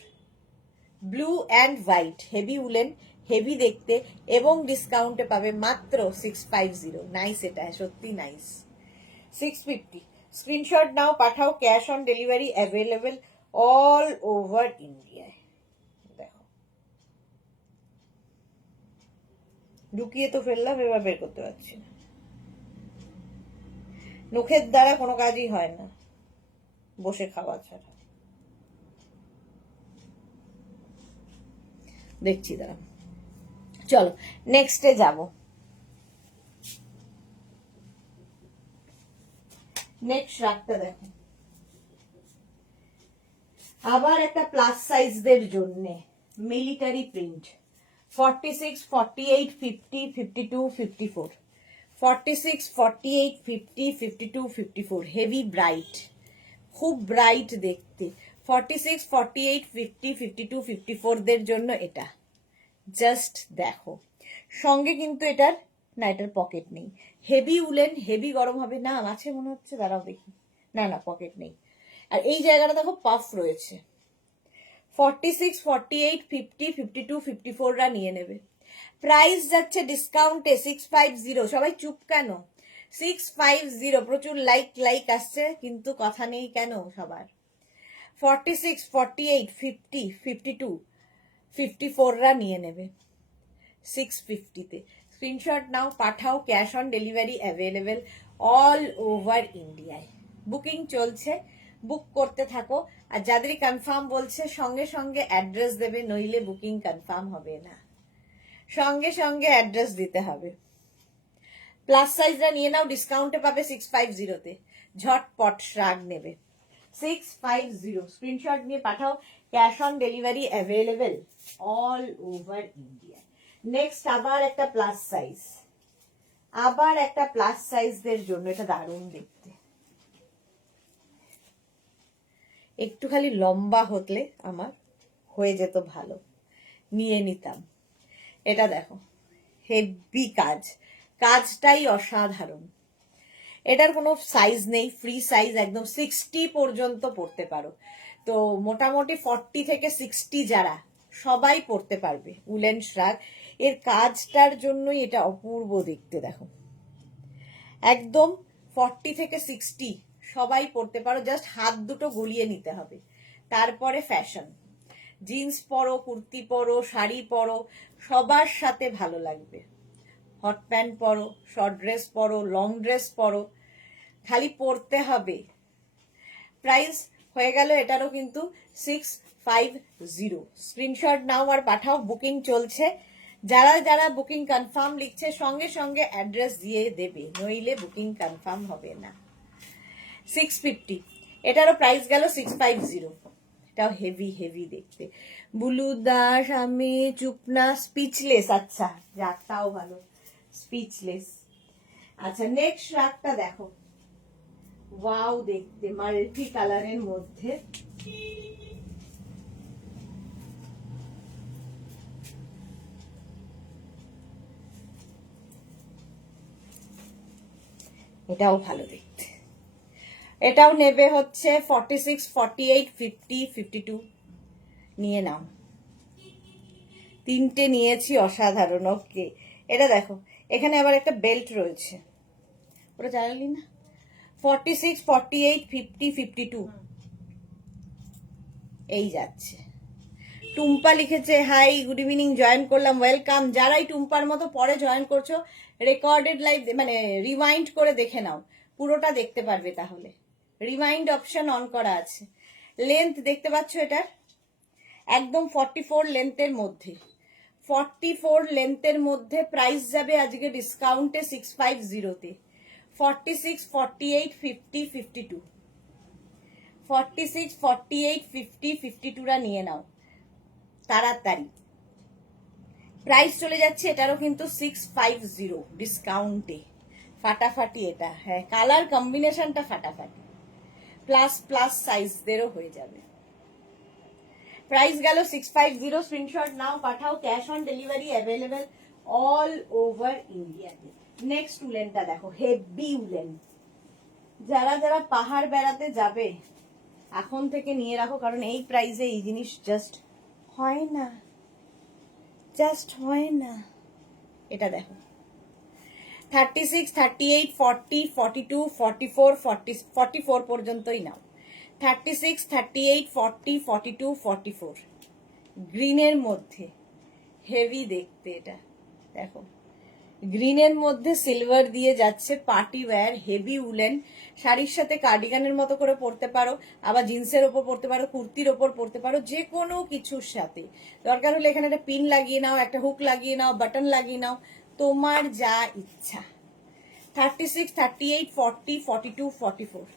blue and white, heavy woollen, heavy দেখতে এবং ডিসকাউন্টে পাবে মাত্র 650। নাইস, এটা সত্যি নাইস। 650 স্ক্রিনশট নাও, পাঠাও, cash on delivery available all over ইন্ডিয়ায়। দেখো ঢুকিয়ে তো ফেললাম, এবার বের করতে পারছি না, নখের দ্বারা কোনো কাজই হয় না বসে খাওয়া ছাড়া। দেখছি দাঁড়া, চলো নেক্সটে যাব। নেক্সট রাগটা দেখো, আবার একটা প্লাস সাইজদের জন্য মিলিটারি প্রিন্ট। 46, 48, 50, 52, 54, 46, 48, 50, 52, 54, হেভি ব্রাইট, খুব ব্রাইট দেখতে। 46, 48, 50, 52, 54 দের জন্য এটা জাস্ট দেখো। সঙ্গে কিন্তু এটার না, এটার পকেট নেই, হেভি উলেন, হেভি গরম হবে না, আছে মনে হচ্ছে, দাঁড়াও দেখি, না না পকেট নেই, আর এই জায়গাটা দেখো পাফ রয়েছে। 46, 48, 50, 52, 54রা নিয়ে নেবে। প্রাইস যাচ্ছে ডিসকাউন্টে 650। সবাই চুপ কেন? 650, প্রচুর লাইক আসছে কিন্তু কথা নেই কেন সবার? 46, 48, 50, 52, 54রা নিয়ে নেবে 650-তে। স্ক্রিনশট নাও, পাঠাও, cash on delivery available all over ইন্ডিয়ায়। বুকিং চলছে, বুক করতে থাকো। আর যাদেরই কনফার্ম বলছে সঙ্গে সঙ্গে অ্যাড্রেস দেবে, নইলে বুকিং কনফার্ম হবে না, সঙ্গে সঙ্গে অ্যাড্রেস দিতে হবে। প্লাস সাইজরা নিয়ে নাও, ডিসকাউন্টে পাবে 650-তে। ঝটপট শ্রাগ নেবে 650। স্ক্রিনশট নিয়ে পাঠাও, cash on delivery available all over India. Next আবার একটা প্লাস সাইজ, আবার একটা প্লাস সাইজদের জন্য, এটা দারুণ দেখতে। একটু খালি লম্বা হতলে আমার হয়ে যেত ভালো, নিয়ে নিতাম। এটা দেখো হেভি কাজ, কাজটাই অসাধারণ। এটার কোনো সাইজ নেই, ফ্রি সাইজ, একদম 60 পর্যন্ত পড়তে পারো। তো মোটামুটি 40 থেকে 60 যারা সবাই পড়তে পারবে উলেন শ্রাগ। এর কাজটার জন্যই এটা অপূর্ব দেখতে। দেখো একদম 40 থেকে 60 সবাই পড়তে পারো, জাস্ট হাত দুটো গলিয়ে নিতে হবে। তারপরে ফ্যাশন, জিন্স পরো, কুর্তি পরো, শাড়ি পরো, সবার সাথে ভালো লাগবে। হট প্যান্ট পরো, শর্ট ড্রেস পরো, লং ড্রেস পরো, খালি পরতে হবে। প্রাইস হয়ে গেল এটারও কিন্তু 650। স্ক্রিনশট নাও আর পাঠাও, বুকিং চলছে। যারা যারা বুকিং কনফার্ম লিখছে সঙ্গে সঙ্গে অ্যাড্রেস দিয়ে দেবে, নইলে বুকিং কনফার্ম হবে না। 650, এটারও প্রাইস গেল 650। এটাও হেভি হেভি দেখতে। বুলু দাস, আমি চুপনা, স্পিচলেস। আচ্ছা যাক, তাও ভালো, স্পিচলেস। আচ্ছা নেক্সট রাগটা দেখো, ওয়াও দেখতে, মাল্টি কালারের মধ্যে। এটাও ভালো দেখতে। এটাও নেবে হচ্ছে 46, 48, 50, 52 নিয়ে নাও। তিনটে নিয়েছি, অসাধারণ। ওকে, এটা দেখো, এখানে আবার একটা বেল্ট রয়েছে, ওটা জানালি না? 46, 48, 50, 52 এই যাচ্ছে। টুম্পা লিখেছে হাই, গুড ইভিনিং, জয়েন করলাম, ওয়েলকাম। যারাই টুম্পার মতো পরে জয়েন করছো, রেকর্ডেড লাইভ মানে রিওয়াইন্ড করে দেখে নাও, পুরোটা দেখতে পারবে। তাহলে রিওয়াইন্ড অপশন অন করা আছে। লেন্থ দেখতে পাচ্ছ এটার, একদম 44 লেন্থের মধ্যে। 44 লেন্থের মধ্যে প্রাইস যাবে আজকে ডিসকাউন্টে 650-তে। 46, 48, 50, 52, 46, 48, 50, 52রা নিয়ে নাও তাড়াতাড়ি। প্রাইস চলে যাচ্ছে এটারও কিন্তু 650 ডিসকাউন্টে। ফাটাফাটি এটা, হ্যাঁ কালার কম্বিনেশনটা ফাটাফাটি, প্লাস প্লাস সাইজদেরও হয়ে যাবে। প্রাইস গেল 650। স্ক্রিনশট নাও পাঠাও, cash on delivery available all over ইন্ডিয়াতে। নেক্সট উলেনটা দেখো, হেভি উলেন। যারা যারা পাহাড় বেড়াতে যাবে এখন থেকে নিয়ে রাখো, কারণ এই প্রাইসে এই জিনিস জাস্ট হয় না, জাস্ট হয় না। এটা দেখো 36, 38, 40, 42, 44, 44 পর্যন্তই নাও। 36, 38, 40, 42, 44 গ্রিনের মধ্যে, হেভি দেখতে এটা। দেখো গ্রিনের মধ্যে সিলভার দিয়ে যাচ্ছে, পার্টি ওয়্যার, হেভি উলেন। শাড়ির সাথে কার্ডিগানের মতো করে পরতে পারো, আবার জিন্সের ওপর পরতে পারো, কুর্তির ওপর পরতে পারো, যে কোনো কিছুর সাথে। দরকার হলে এখানে একটা পিন লাগিয়ে নাও, একটা হুক লাগিয়ে নাও, বাটন লাগিয়ে নাও, তোমার যা ইচ্ছা। 36, 38, 40, 42, 44,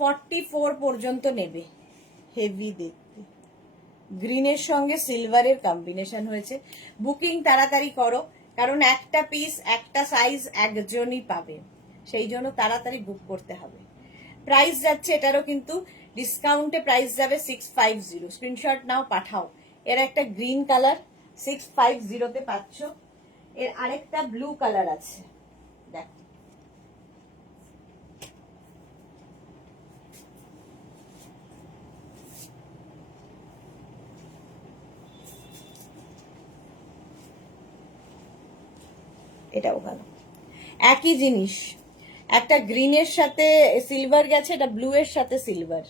44 পর্যন্ত নেবে। হেভি দেখতে, গ্রিনের সঙ্গে সিলভারের কম্বিনেশন হয়েছে। বুকিং তাড়াতাড়ি করো, কারণ একটা পিস একটা সাইজ একজনই পাবে, সেই জন্য তাড়াতাড়ি বুক করতে হবে। প্রাইস যাচ্ছে এটারও কিন্তু ডিসকাউন্টে প্রাইস যাবে 650। স্ক্রিনশট নাও পাঠাও। এর একটা গ্রিন কালার 650-তে পাচ্ছ। এর আরেকটা ব্লু কালার আছে, দেখো এটাও ভালো, একই জিনিস। একটা গ্রিনের সাথে সিলভার গেছে, এটা ব্লু এর সাথে সিলভার।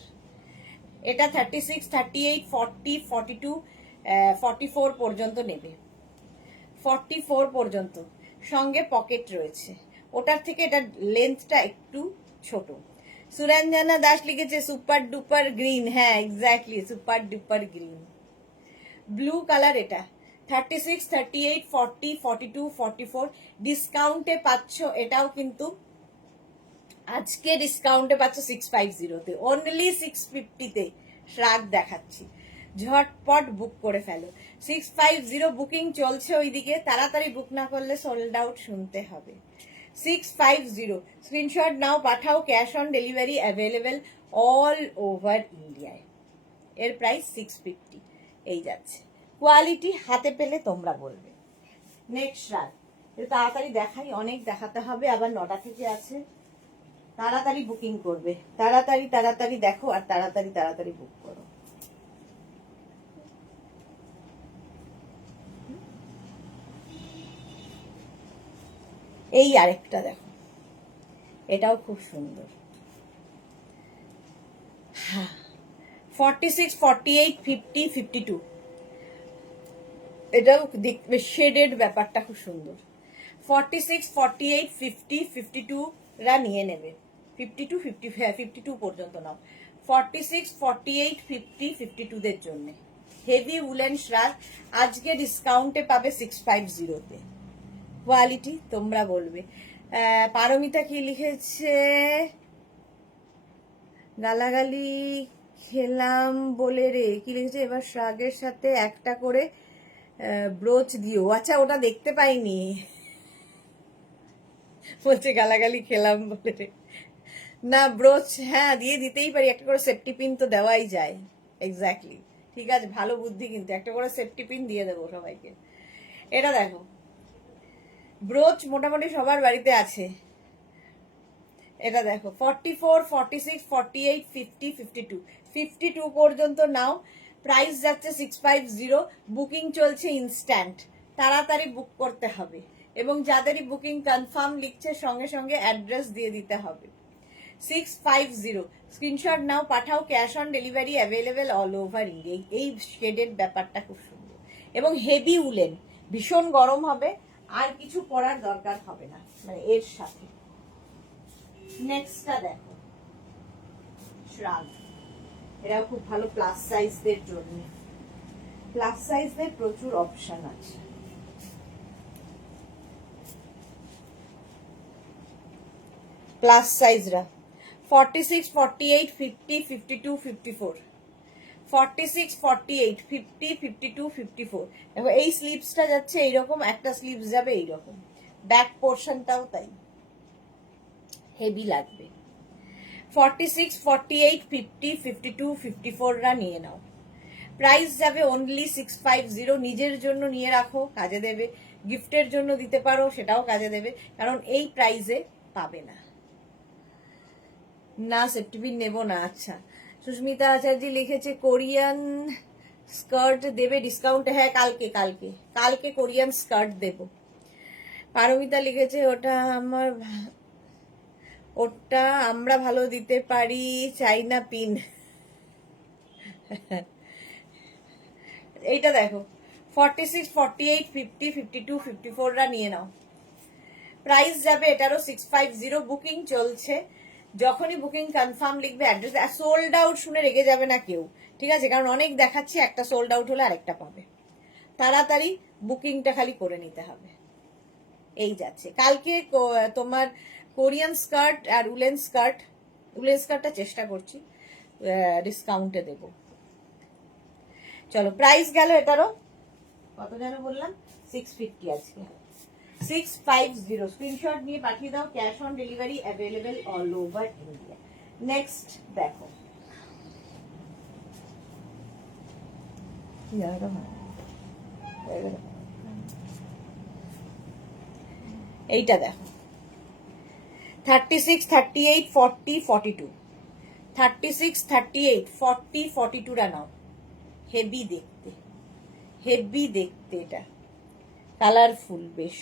এটা 36, 38, 40, 42, 44 পর্যন্ত নেবে। 44 পর্যন্ত, সঙ্গে পকেট রয়েছে। ওটার থেকে এটা লেন্থটা একটু ছোট। সুরঞ্জনা দাস লিখেছে সুপার ডুপার গ্রিন, হ্যাঁ exactly super duper green. Blue colour এটা। 36, 38, 40, 42, 44 ডিসকাউন্টে পাচ্ছ। এটাও কিন্তু আজকে ডিসকাউন্টে পাচ্ছ 650-তে, অনলি 650-তে শ্রাগ দেখাচ্ছি। ঝটপট বুক করে ফেলো। 650 বুকিং চলছে ওইদিকে, তাড়াতাড়ি বুক না করলে সোল্ড আউট শুনতে হবে। 650 স্ক্রিনশট নাও পাঠাও, cash on delivery available all over ইন্ডিয়ায়। এর প্রাইস 650 এই যাচ্ছে। কোয়ালিটি হাতে পেলে তোমরা বলবে। নেক্সট রাগ, এটা তাড়াতাড়ি দেখাই, অনেক দেখাতে হবে, আবার 9টা থেকে আছে। তাড়াতাড়ি বুকিং করবে, তাড়াতাড়ি তাড়াতাড়ি দেখো আর তাড়াতাড়ি তাড়াতাড়ি বুক করো। এই আরেকটা দেখো, এটাও খুব সুন্দর। 46, 48, 50, 52, এটাও দেখবে শেডেড ব্যাপারটা খুব সুন্দর। 46, 48, 50, 52 রা নিয়ে নেবে। 52, 50, হ্যাঁ 52 পর্যন্ত নাও। 46, 48, 50, 52 দের জন্য হেভি উলেন শ্রাগ আজকে ডিসকাউন্টে পাবে 650 তে। কোয়ালিটি তোমরা বলবে। পারমিতা কি লিখেছে, গালাগালি খেলাম বলে রে, কি লিখেছে, এবার শ্রাগের সাথে একটা করে ব্রোচ দিও। আচ্ছা ওটা দেখতে পাইনি, বলছে গালাগালি খেলাম বলে রে। না ব্রোচ হ্যাঁ দিয়ে দিতেই পারি, একটা করে সেফটি পিন তো দেওয়াই যায়। এক্স্যাক্টলি, ঠিক আছে, ভালো বুদ্ধি, কিন্তু একটা করে সেফটি পিন দিয়ে দেবো সবাইকে। এটা দেখো, ব্রোচ মোটামুটি সবার বাড়িতে আছে। এটা দেখো 44, 46, 48, 50, 52, 52 পর্যন্ত নাও। প্রাইস যাচ্ছে 650, বুকিং চলছে ইনস্ট্যান্ট, তাড়াতাড়ি বুক করতে হবে। এবং যাদেরই বুকিং কনফার্ম লিখছে সঙ্গে সঙ্গে অ্যাড্রেস দিয়ে দিতে হবে। 650 স্ক্রিনশট নাও, পাঠাও, cash on delivery available all over India. এই শেডের ব্যাপারটা খুব সুন্দর এবং হেভি উলেন, ভীষণ গরম হবে, আর কিছু পরার দরকার হবে না মানে এর সাথে। নেক্সটটা দেখো, শ্রাগ, এটাও খুব ভালো প্লাস সাইজদের জন্য। প্লাস সাইজদের প্রচুর অপশন আছে। প্লাস সাইজরা 46, 48, 50, 52, 54, 46, 48, 50, 52, 54। দেখো এই স্লিভসটা যাচ্ছে এইরকম, একটা স্লিভস যাবে এইরকম, ব্যাক পোর্শনটাও তাই, হেভি লাগবে। 46, 48, 50, 52, 54 রা নিয়ে নাও। প্রাইস যাবে অনলি 650। নিজের জন্য নিয়ে রাখো, কাজে দেবে, গিফটের জন্য দিতে পারো, সেটাও কাজে দেবে, কারণ এই প্রাইসে পাবে না। না সেফটিপিন নেবো না। আচ্ছা, সুস্মিতা আচার্য লিখেছে কোরিয়ান স্কার্ট দেবে ডিসকাউন্টে। হ্যাঁ কালকে কালকে কালকে কোরিয়ান স্কার্ট দেব। পারমিতা লিখেছে ওটা আমরা ভালো দিতে পারি, চাইনা পিন। এইটা দেখো 46, 48, 50, 52, 54 রা নিয়ে নাও। প্রাইস যাবে এটারও 650, বুকিং চলছে। যখনই বুকিং কনফার্ম লিখবে অ্যাড্রেস, সোল্ড আউট শুনে রেগে যাবে না কেউ, ঠিক আছে, কারণ অনেক দেখাচ্ছি, একটা সোল্ড আউট হলে আরেকটা পাবে। তাড়াতাড়ি বুকিংটা খালি করে নিতে হবে। এই যাচ্ছে কালকে তোমার কোরিয়ান স্কার্ট আর উলেন স্কার্টটা চেষ্টা করছি ডিসকাউন্টে দেব। চলো প্রাইস গেল এটারও, কত যেন বললাম, 650 আজকে। 650 স্ক্রিনশট নিয়ে পাঠিয়ে দাও, cash on delivery available all over India. Next দেখো, এইটা দেখো 36, 38, 40, 42, 36, 38, 40, 42 রা নাও। হেভি দেখতে, হেভি দেখতে, এটা কালারফুল বেশ।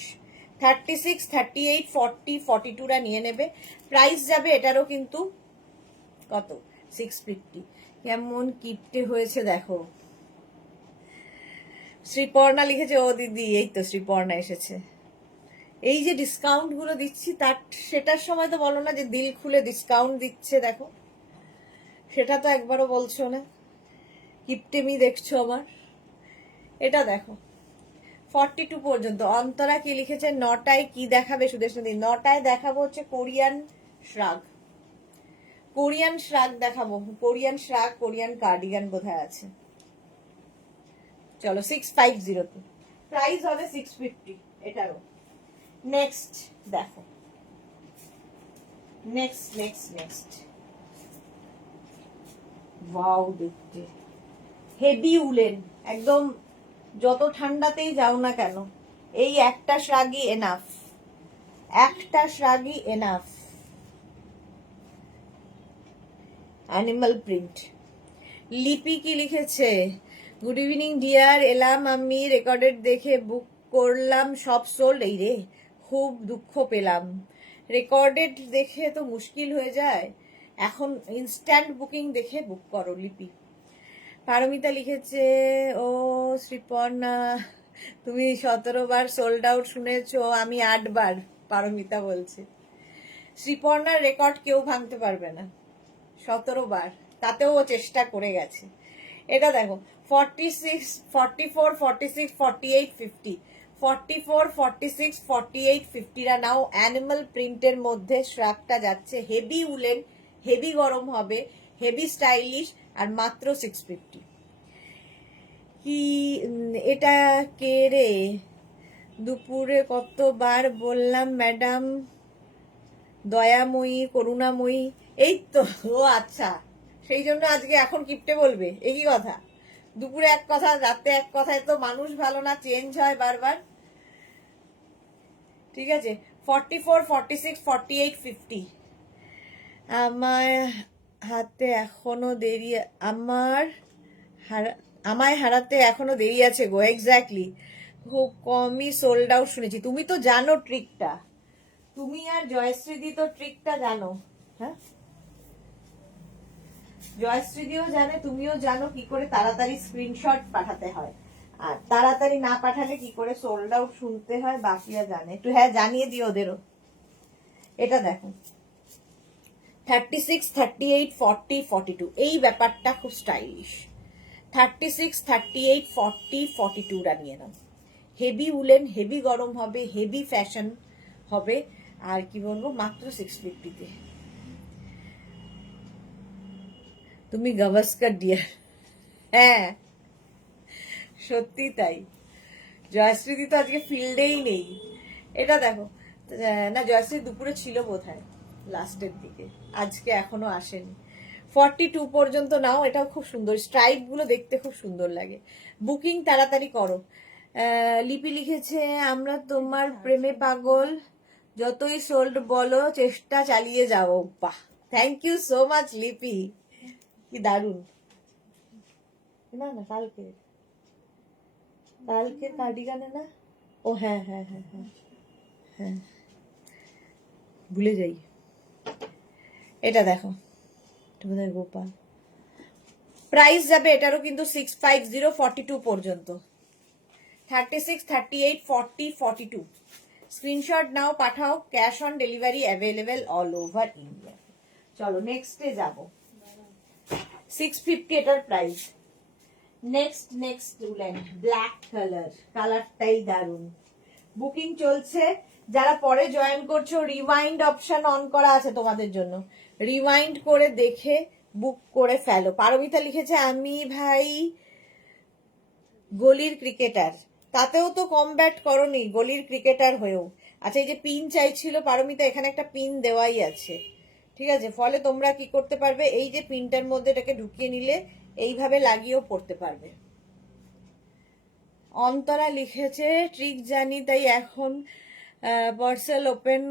36, 38, 40, 42 রা নিয়ে নেবে। প্রাইস যাবে এটারও কিন্তু কত, 650। কেমন কিপটে হয়েছে দেখো। শ্রীপর্ণা লিখেছে, ও দিদি এই তো শ্রীপর্ণা এসেছে। এই যে ডিসকাউন্ট গুলো দিচ্ছি তার সেটার সময় তো বলো না যে দিল খুলে ডিসকাউন্ট দিচ্ছে, দেখো সেটা তো একবারও বলছো না, কিপটেমি দেখছো আমার। এটা দেখো 42 পর্যন্ত। অন্তরা কি লিখেছে, 9টায় কি দেখাবে সুদেশনী? 9টায় দেখাবো হচ্ছে কোরিয়ান শ্রাগ, কোরিয়ান শ্রাগ দেখাবো, কোরিয়ান শ্রাগ, কোরিয়ান কার্ডিগান বোধহয় আছে। চলো 650, প্রাইস হবে 650 এটারও। নেক্সট দেখো, নেক্সট ওয়াও দেখতে হেভি উলেন, একদম যত ঠান্ডাতেই যাও না কেন এই একটা শ্রাগই এনাফ, একটা শ্রাগই এনাফ। Animal print. লিপি কি লিখেছে? গুড ইভিনিং ডিয়ার, এলাম আমি, রেকর্ডেড দেখে বুক করলাম, সব সোল্ড। এই রে, খুব দুঃখ পেলাম। রেকর্ডেড দেখে তো মুশকিল হয়ে যায়, এখন ইনস্ট্যান্ট বুকিং দেখে বুক করো লিপি। পারমিতা লিখেছে, ও শ্রীপর্ণা তুমি 17 বার সোল্ড আউট শুনেছো, আমি 8 বার। পারমিতা বলছে শ্রীপর্ণার রেকর্ড কেউ ভাঙতে পারবে না, 17 বার, তাতেও ও চেষ্টা করে গেছে। এটা দেখো 46, 44, 46, 48, 50, 44, 46, 48, 50 নাও অ্যানিমাল প্রিন্টের মধ্যে শ্রাগটা যাচ্ছে। হেভি উলেন, হেভি গরম হবে, হেভি স্টাইলিশ, আর মাত্র 650। কি এটা কে রে? দুপুরে কতবার বললাম ম্যাডাম দয়াময়ী করুণাময়ী। এই তো, ও আচ্ছা, সেই জন্য আজকে এখন কিপটে বলবে, একই কথা। দুপুরে এক কথা, রাতে এক কথায় তো মানুষ ভালো না, চেঞ্জ হয় বারবার। ঠিক আছে, 44, 46, 48, 50। আমার হাতে এখনো দেরি, আমায় হারাতে এখনো দেরি আছে গো। এক্স্যাক্টলি, খুব কমই সোল্ড আউট শুনেছি। তুমি তো জানো ট্রিকটা, তুমি আর জয়শ্রীদি তো ট্রিকটা জানো। হ্যাঁ, জয়শ্রীদিও জানে, তুমিও জানো কি করে তাড়াতাড়ি স্ক্রিনশট পাঠাতে হয়, আর তাড়াতাড়ি না পাঠালে কি করে সোল্ড আউট শুনতে হয় বাকিরা জানে। একটু হ্যাঁ জানিয়ে দিও ওদেরও। এটা দেখো 36, 38, 40, 42, এই ব্যাপারটা খুব স্টাইলিশ। 36, 38, 40, 42 নিয়ে নাও। হেভি উলেন, হেভি গরম হবে, হেভি ফ্যাশন হবে, আর কি বলবো, মাত্র 650-তে। তুমি গাভাস্কার ডিয়ার। হ্যাঁ, সত্যি তাই। জয়শ্রীদি তো আজকে ফিল্ডেই নেই। এটা দেখো, না জয়শ্রী দুপুরে ছিল বোধহয় লাস্টের দিকে, আজকে এখনো আসেনি। 42 পর্যন্ত নাও, এটাও খুব সুন্দর, স্ট্রাইপ গুলো দেখতে খুব সুন্দর লাগে। বুকিং তাড়াতাড়ি করো। লিপি লিখেছে, আমরা তোমার প্রেমে পাগল, যতই সোল্ড বলো, চেষ্টা চালিয়ে যাও। বাহ, থ্যাংক ইউ সো মাচ লিপি, কি দারুণ। না না, কালকে কালকে কার্ডিগানে না, ও হ্যাঁ হ্যাঁ হ্যাঁ হ্যাঁ হ্যাঁ, ভুলে যাই। এটা দেখো, বোধহয় গোপাল। প্রাইস যাবে এটারও কিন্তু 650, 42 পর্যন্ত। 36, 38, 40, 42। স্ক্রিনশট নাও, পাঠাও, cash on delivery available all over India. চলো নেক্সটে যাব। 650 এটার প্রাইস। নেক্সট উলেন, ব্ল্যাক কালারটাই দারুন। বুকিং চলছে, যারা পরে জয়েন করছো রিওয়াইন্ড অপশন অন করা আছে তোমাদের জন্য, রিওয়াইন্ড করে দেখে বুক করে ফেলো। পারমিতা লিখেছে, আমি ভাই গলির ক্রিকেটার, তাতেও তো কমব্যাট করনি গলির ক্রিকেটার হয়েও। আচ্ছা, এই যে পিন চাইছিল পারমিতা, এখানে একটা পিন দেওয়াই আছে, ঠিক আছে। ফলে তোমরা কি করতে পারবে, এই যে পিনটার মধ্যে এটাকে ঢুকিয়ে নিলে এইভাবে লাগিয়েও পড়তে পারবে। অন্তরা লিখেছে, ট্রিক জানি তাই এখন পার্সেল ওপেন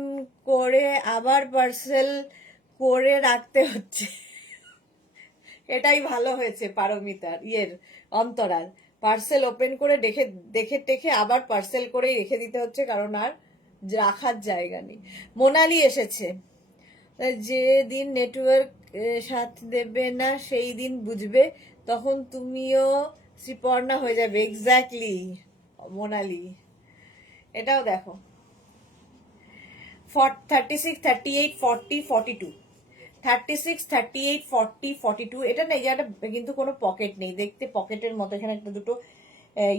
করে আবার পার্সেল করে রাখতে হচ্ছে। এটাই ভালো হয়েছে পারমিতার, অন্তরার। পার্সেল ওপেন করে দেখে দেখে টেখে আবার পার্সেল করে রেখে দিতে হচ্ছে, কারণ আর রাখার জায়গা নেই। মোনালি এসেছে, যে দিন নেটওয়ার্ক সাথ দেবে না সেই দিন বুঝবে, তখন তুমিও শ্রীপর্ণা হয়ে যাবে। এক্স্যাক্টলি মোনালি। এটাও দেখো 36, 38, 40, 42। 36, 38, 40, 42। এটা না, এই জায়গাটা কিন্তু কোনো পকেট নেই, দেখতে পকেটের মতো। এখানে একটা দুটো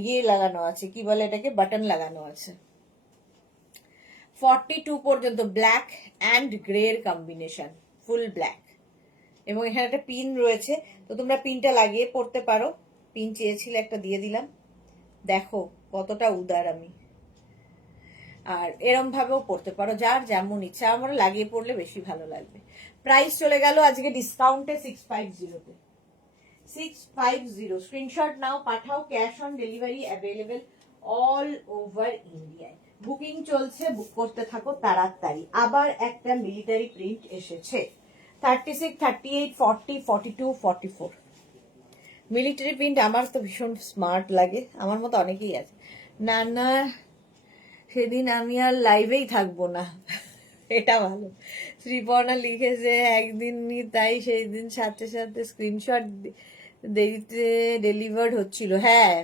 ইয়ে লাগানো আছে, কি বলে এটাকে, বাটন লাগানো আছে। 42 পর্যন্ত ব্ল্যাক অ্যান্ড গ্রে এর কম্বিনেশন, ফুল ব্ল্যাক, এবং এখানে একটা পিন রয়েছে, তো তোমরা পিনটা লাগিয়ে পড়তে পারো। পিন চেয়েছিলে, একটা দিয়ে দিলাম। দেখো কতটা উদার আমি। আর এরম ভাবেও পড়তে পারো, যার যেমন ইচ্ছা। আমার লাগিয়ে পড়লে বেশি ভালো লাগবে। প্রাইস চলে গেল আজকে ডিসকাউন্টে 650-তে। 650 স্ক্রিনশট নাও, পাঠাও, cash on delivery available all over ইন্ডিয়ায় বুকিং চলছে, বুক করতে থাকো তাড়াতাড়ি। আবার একটা মিলিটারি প্রিন্ট এসেছে, 36, 38, 40, 42, 44 মিলিটারি প্রিন্ট। আমার তো ভীষণ স্মার্ট লাগে, আমার মতো অনেকেই আছে। না না, সেদিন আমি আর লাইভেই থাকবো না, এটা ভালো। শ্রীপর্ণা লিখেছে একদিনই, তাই সেই দিন সাথে সাথে স্ক্রিনশট দেরিতে ডেলিভার্ড হচ্ছিল। হ্যাঁ,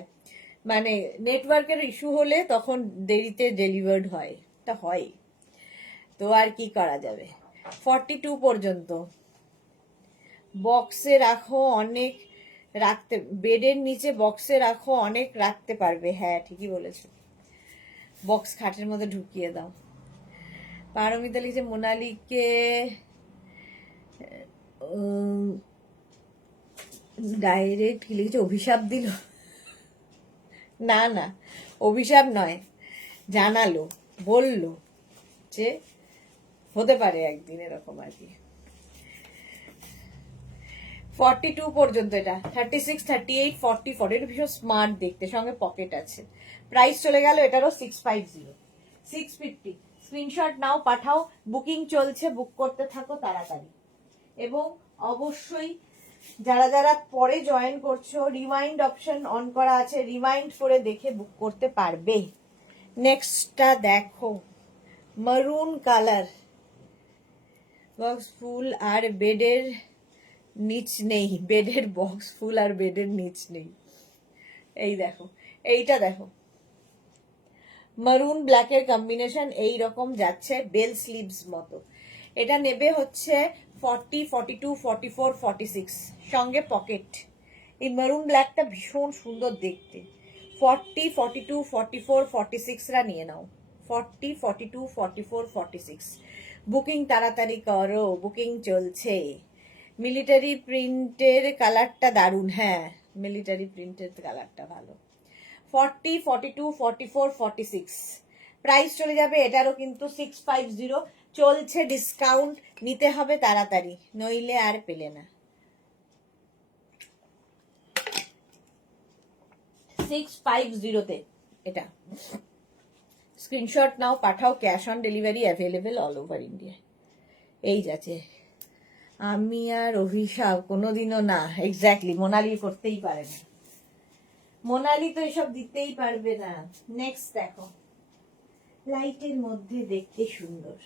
মানে নেটওয়ার্কের ইস্যু হলে তখন দেরিতে ডেলিভার্ড হয়, তা হয় তো, আর কি করা যাবে। 42 পর্যন্ত বক্সে রাখো অনেক, রাখতে বেডের নিচে বক্সে রাখো অনেক রাখতে পারবে। হ্যাঁ ঠিকই বলেছো, বক্স খাটের মধ্যে ঢুকিয়ে দাও। পারমিতা লিখছে মোনালিকে ডাইরেক্ট কি লিখেছে, অভিশাপ দিল। না না, অভিশাপ নয়, জানালো, বলল যে হতে পারে একদিন এরকম আর কি। 42 পর্যন্ত এটা, 36, 38, 40, 40 এটা ভীষণ স্মার্ট দেখতে, সঙ্গে পকেট আছে। প্রাইস চলে গেল এটারও 650, 650। স্ক্রিনশট নাও, পাঠাও, বুকিং চলছে, বুক করতে থাকো তাড়াতাড়ি। এবং অবশ্যই যারা যারা পরে জয়েন করছো, রিমাইন্ড অপশন অন করা আছে, রিমাইন্ড করে দেখে বুক করতে পারবে। নেক্সটটা দেখো, মারুন কালার, বক্স ফুল আর বেডের নিচ নেই, বেডের বক্স ফুল আর বেডের নিচ নেই। এই দেখো, এইটা দেখো, মারুন ব্ল্যাকের কম্বিনেশন এই রকম যাচ্ছে, বেল স্লিভস মতো। এটা নেবে হচ্ছে 40, 42, 44, 46 সঙ্গে পকেট। এই মারুন ব্ল্যাকটা ভীষণ সুন্দর দেখতে। 40, 42, 44, 46রা নিয়ে নাও। 40, 42, 44, 46 বুকিং তাড়াতাড়ি করো, বুকিং চলছে। মিলিটারি প্রিন্টের কালারটা দারুণ। হ্যাঁ, মিলিটারি প্রিন্টের কালারটা ভালো। 40, 42, 44, 46 প্রাইস চলে যাবে এটারও কিন্তু 650 চলছে, ডিসকাউন্ট নিতে হবে তাড়াতাড়ি, নইলে আর পেলে না। 650 এটা। স্ক্রিনশট নাও, পাঠাও, cash on delivery available all over India. এই যাচ্ছে। আমি আর অভিশাপ কোনোদিনও না, এক্স্যাক্টলি, মোনালি করতেই পারে না, মোনালি তো এসব দিতেই পারবে না। নেক্সট দেখো, লাইটের মধ্যে দেখতে সুন্দর,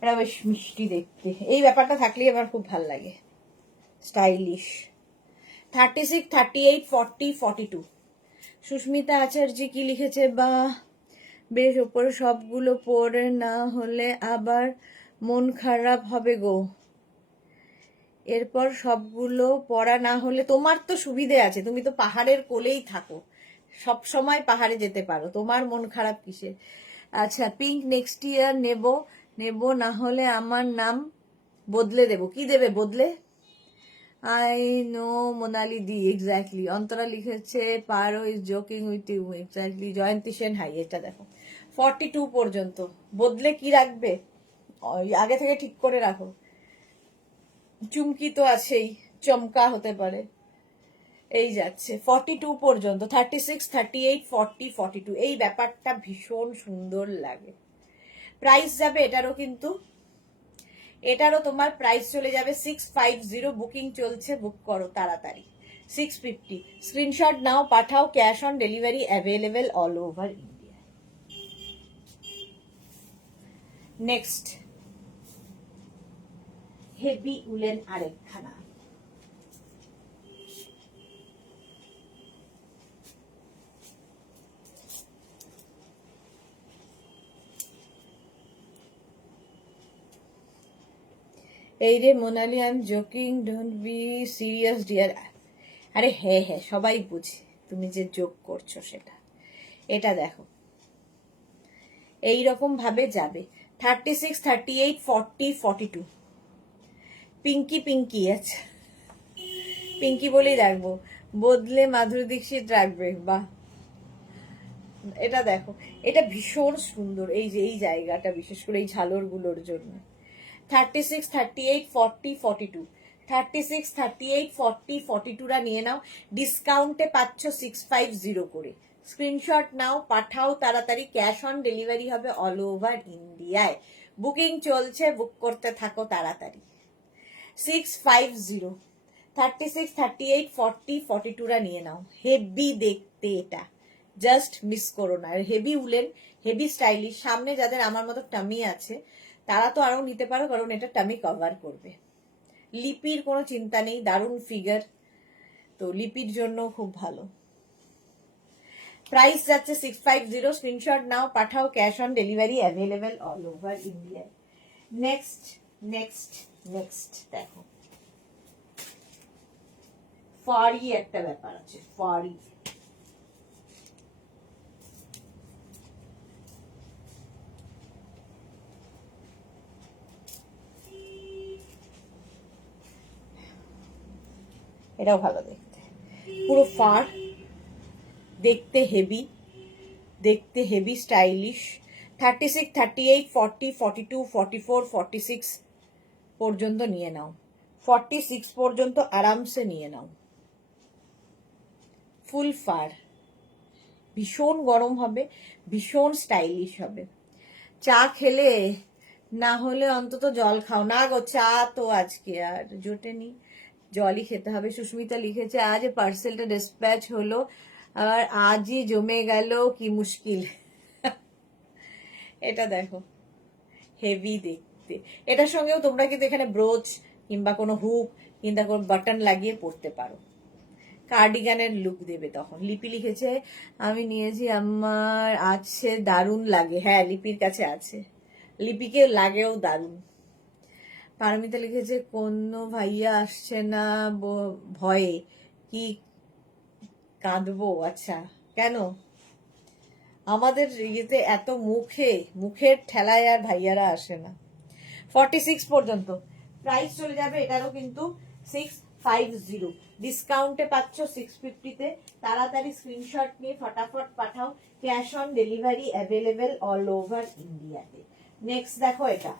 এটা বেশ মিষ্টি দেখতে, এই ব্যাপারটা থাকলেই আমার খুব ভাল লাগে, স্টাইলিশ। 36, 38, 40, 42 সুস্মিতা আচার্য কি লিখেছে, বা বেশ ওপরে সবগুলো পরে না হলে আবার মন খারাপ হবে গো। এরপর সবগুলো পড়া না হলে, তোমার তো সুবিধে আছে, তুমি তো পাহাড়ের কোলেই থাকো, সব সময় পাহাড়ে যেতে পারো, তোমার মন খারাপ কিসে। আচ্ছা, পিঙ্ক নেক্সট ইয়ার নেব না হলে আমার নাম বদলে দেব। কি দেবে বদলে? আই নো মোনালি দি, এক্স্যাক্টলি। অন্তরা লিখেছে Paro is joking with you, exactly. Jayanti Sen, hi, এটা দেখো 42 পর্যন্ত। বদলে কি রাখবে, আগে থেকে ঠিক করে রাখো। চুমকি তো আছেই, চমকা হতে পারে। এই যাচ্ছে 42 পর্যন্ত, 36, 38, 40, 42 এই ব্যাপারটা ভীষণ সুন্দর লাগে। প্রাইস যাবে এটারও কিন্তু, এটারও তোমার প্রাইস চলে যাবে 650, বুকিং চলছে, বুক করো তাড়াতাড়ি। 650 স্ক্রিনশট নাও, পাঠাও, cash on delivery available all over India. Next heavy woollen আরেকখানা, এই রে Monali, I am joking, don't be serious dear. আরে হ্যাঁ হ্যাঁ, সবাই বুঝি তুমি যে জোক করছো সেটা। এটা দেখো, এইরকম ভাবে যাবে 36, 38, 40, 42 পিঙ্কি পিঙ্কি, আচ্ছা পিঙ্কি বলেই রাখবো, বদলে মাধুরী দীক্ষিত রাখবে। বাহ, এটা দেখো, এটা ভীষণ সুন্দর, এই যে এই জায়গাটা বিশেষ করে এই ঝালর গুলোর জন্য। 36, 38, 40, 42 36, 38, 40, 42রা নিয়ে নাও। ডিসকাউন্টে পাচ্ছ 650 করে। স্ক্রিনশট নাও, পাঠাও তাড়াতাড়ি। ক্যাশ অন ডেলিভারি হবে অল ওভার ইন্ডিয়ায়। বুকিং চলছে, বুক করতে থাকো তাড়াতাড়ি। 650, 36, 38, 40, 42রা নিয়ে নাও। হেভি দেখতে এটা, জাস্ট মিস করো না। Heavy woollen, heavy stylish. সামনে যাদের আমার মতো টামি আছে তারা তো আরো নিতে পারো, কারণ এটা টামি কভার করবে। লিপির কোনো চিন্তা নেই, দারুণ ফিগার, তো লিপির জন্য খুব ভালো। প্রাইস যাচ্ছে 650। স্ক্রিনশট নাও, পাঠাও। Cash on delivery available all over India. Next next next দেখো, ফারি একটা ব্যাপার আছে। ফারি এটাও ভালো দেখতে, পুরো ফার, দেখতে হেভি, দেখতে হেভি স্টাইলিশ। 36, 38, 40, 42, 44, 46 পর্যন্ত নিয়ে নাও। 46 পর্যন্ত আরামসে নিয়ে নাও। ফুল ফার, ভীষণ গরম হবে, ভীষণ স্টাইলিশ হবে। চা খেলে না হলে অন্তত জল খাও না গো। চা তো আজকে আর জোটেনি, জলই খেতে হবে। সুস্মিতা লিখেছে আজ পার্সেলটা ডিসপ্যাচ হলো আর আজই জমে গেল, কি মুশকিল। এটা দেখো, হেভি দেখতে। এটার সঙ্গেও তোমরা কিন্তু এখানে ব্রোচ কিংবা কোনো হুক কিংবা কোনো বাটন লাগিয়ে পরতে পারো, কার্ডিগানের লুক দেবে তখন। লিপি লিখেছে আমি নিয়েছি, আমার আছে, দারুণ লাগে। হ্যাঁ, লিপির কাছে আছে, লিপিকে লাগেও দারুণ। পারমিতা লিখেছে কোনো ভাইয়া আসছে না ভয়ে, কি কাঁদবো? আচ্ছা, কেন? আমাদের ইয়েতে এত মুখের ঠেলায় আর ভাইয়ারা আসে না। 46 পর্যন্ত প্রাইস চলে যাবে এটারও কিন্তু 650। ডিসকাউন্টে পাচ্ছ 650-তে। তাড়াতাড়ি স্ক্রিনশট নিয়ে ফটাফট পাঠাও। Cash on delivery available all over ইন্ডিয়াতে। নেক্সট দেখো, এটা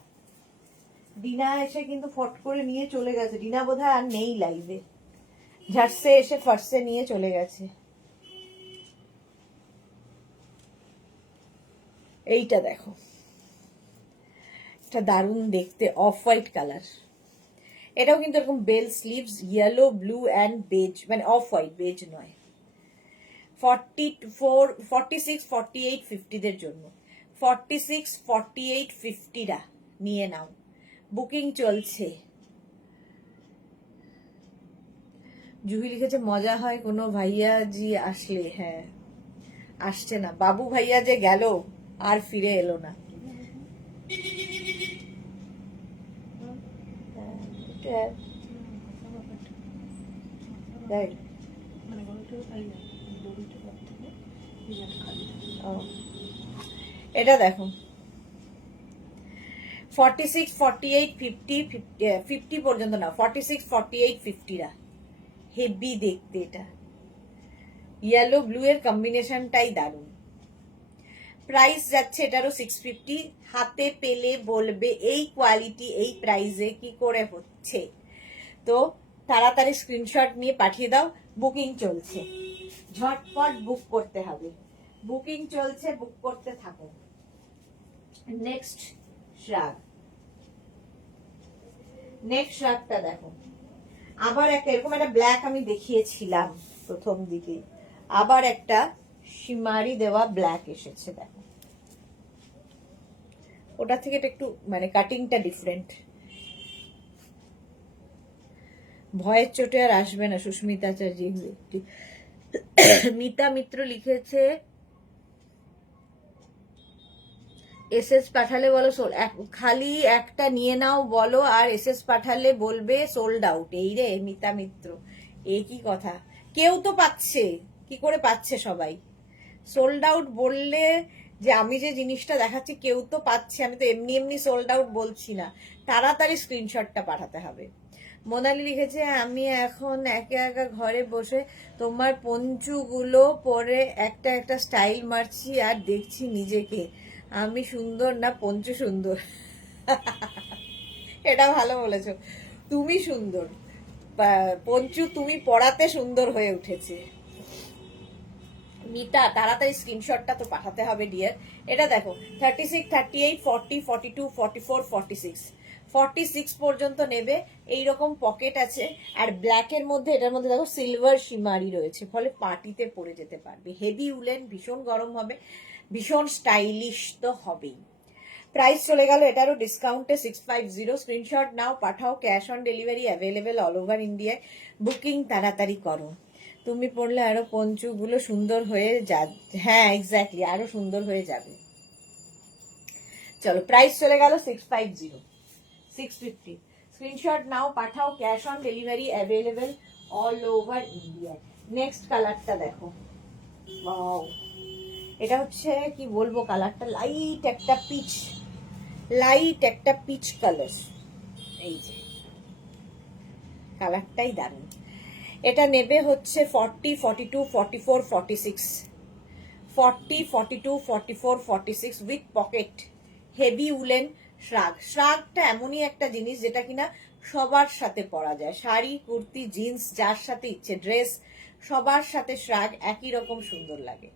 ডিনা এসে কিন্তু ফট করে নিয়ে চলে গেছে। ডিনা বোধহয় আর নেই লাইভে, ঝাটসে এসে ফার্সে নিয়ে চলে গেছে। এইটা দেখো, এটা দারুণ দেখতে, অফ হোয়াইট কালার। এটাও কিন্তু এরকম bell sleeves, yellow, blue and beige, মানে অফ হোয়াইট, বেজ নয়। 44, 46, 48, 50দের জন্য। 46, 48, 50রা নিয়ে নাও। বুকিং চলছে। জুহি লিখেছে মজা হয় কোনো ভাইয়া জি আসলে। হ্যাঁ, আসছে না। বাবু ভাইয়া যে গেল আর ফিরে এলো না। এটা দেখো, 46, 48, 50, 50 পর্যন্ত না, 46, 48, 50রা হেভি দেখতে। এটা ইয়েলো ব্লু এর কম্বিনেশনটাই দারুণ। প্রাইস যাচ্ছে এটারও 650। হাতে পেলে বলবে এই কোয়ালিটি এই প্রাইসে কি করে হচ্ছে। তো তাড়াতাড়ি স্ক্রিনশট নিয়ে পাঠিয়ে দাও। বুকিং চলছে, ঝটপট বুক করতে হবে। বুকিং চলছে, বুক করতে থাকো। নেক্সট শ্রাগ, নেক্সট শ্রাগটা দেখো, আবার একটা এরকম একটা ব্ল্যাক আমি দেখিয়েছিলাম প্রথম দিকে, আবার একটা শিমারি দেওয়া ব্ল্যাক এসেছে। দেখো, ওটা থেকে এটা একটু মানে কাটিংটা ডিফারেন্ট। ভয়ের চোটে আর আসবে না সুস্মিতা চার্জি। মিতা মিত্র লিখেছে এসএস পাঠালে বলো খালি একটা নিয়ে নাও বলো, আর এসএস পাঠালে বলবে সোল্ড আউট। এই রে মিতা মিত্র, এ কি কথা? কেউ তো পাচ্ছে, কি করে পাচ্ছে সবাই? সোল্ড আউট বললে যে আমি যে জিনিসটা দেখাচ্ছি কেউ তো পাচ্ছে, আমি তো এমনি এমনি সোল্ড আউট বলছি না। তাড়াতাড়ি স্ক্রিনশটটা পাঠাতে হবে। মোনালি লিখেছে আমি এখন একা একা ঘরে বসে তোমার পঞ্চুগুলো পরে একটা একটা স্টাইল মারছি আর দেখছি নিজেকে, আমি সুন্দর না পঞ্চ সুন্দর। এটা ভালো বলেছো, তুমি সুন্দর। পঞ্চু তুমি পড়াতে সুন্দর হয়ে উঠেছে। মিতা তাড়াতাড়ি স্ক্রিনশটটা তো পাঠাতে হবে ডিয়ার। এটা দেখো 36, 38, 40, 42, 44, 46, 46 পর্যন্ত নেবে। এইরকম পকেট আছে আর ব্ল্যাকের মধ্যে, এটার মধ্যে দেখো সিলভার শিমারি রয়েছে, ফলে পার্টিতে পরে যেতে পারবে। হেভি উলেন, ভীষণ গরম হবে, ভীষণ স্টাইলিশ তো হবেই। প্রাইস চলে গেল এটারও ডিসকাউন্টে 650। স্ক্রিনশট নাও, পাঠাও, cash on delivery available all over ইন্ডিয়ায়। বুকিং তাড়াতাড়ি করো। তুমি পড়লে আরো পঞ্চুগুলো সুন্দর হয়ে যা, হ্যাঁ এক্স্যাক্টলি আরো সুন্দর হয়ে যাবে। চলো প্রাইস চলে গেল 650, 650। স্ক্রিনশট নাও, পাঠাও, cash on delivery available all over ইন্ডিয়ায়। নেক্সট কালারটা দেখো, ওয়াও, এটা হচ্ছে কি বলবো, কালারটা লাইট একটা পিচ, লাইট একটা পিচ কালার। এই যে কালারটাই দারুণ। এটা নেবে হচ্ছে 40, 42, 44, 46, 40, 42, 44, 46 with pocket. Heavy woollen shrug. শ্রাগটা এমনই একটা জিনিস যেটা কিনা সবার সাথে পরা যায়, শাড়ি, কুর্তি, জিন্স, যার সাথে ইচ্ছে, ড্রেস, সবার সাথে শ্রাগ একই রকম সুন্দর লাগে।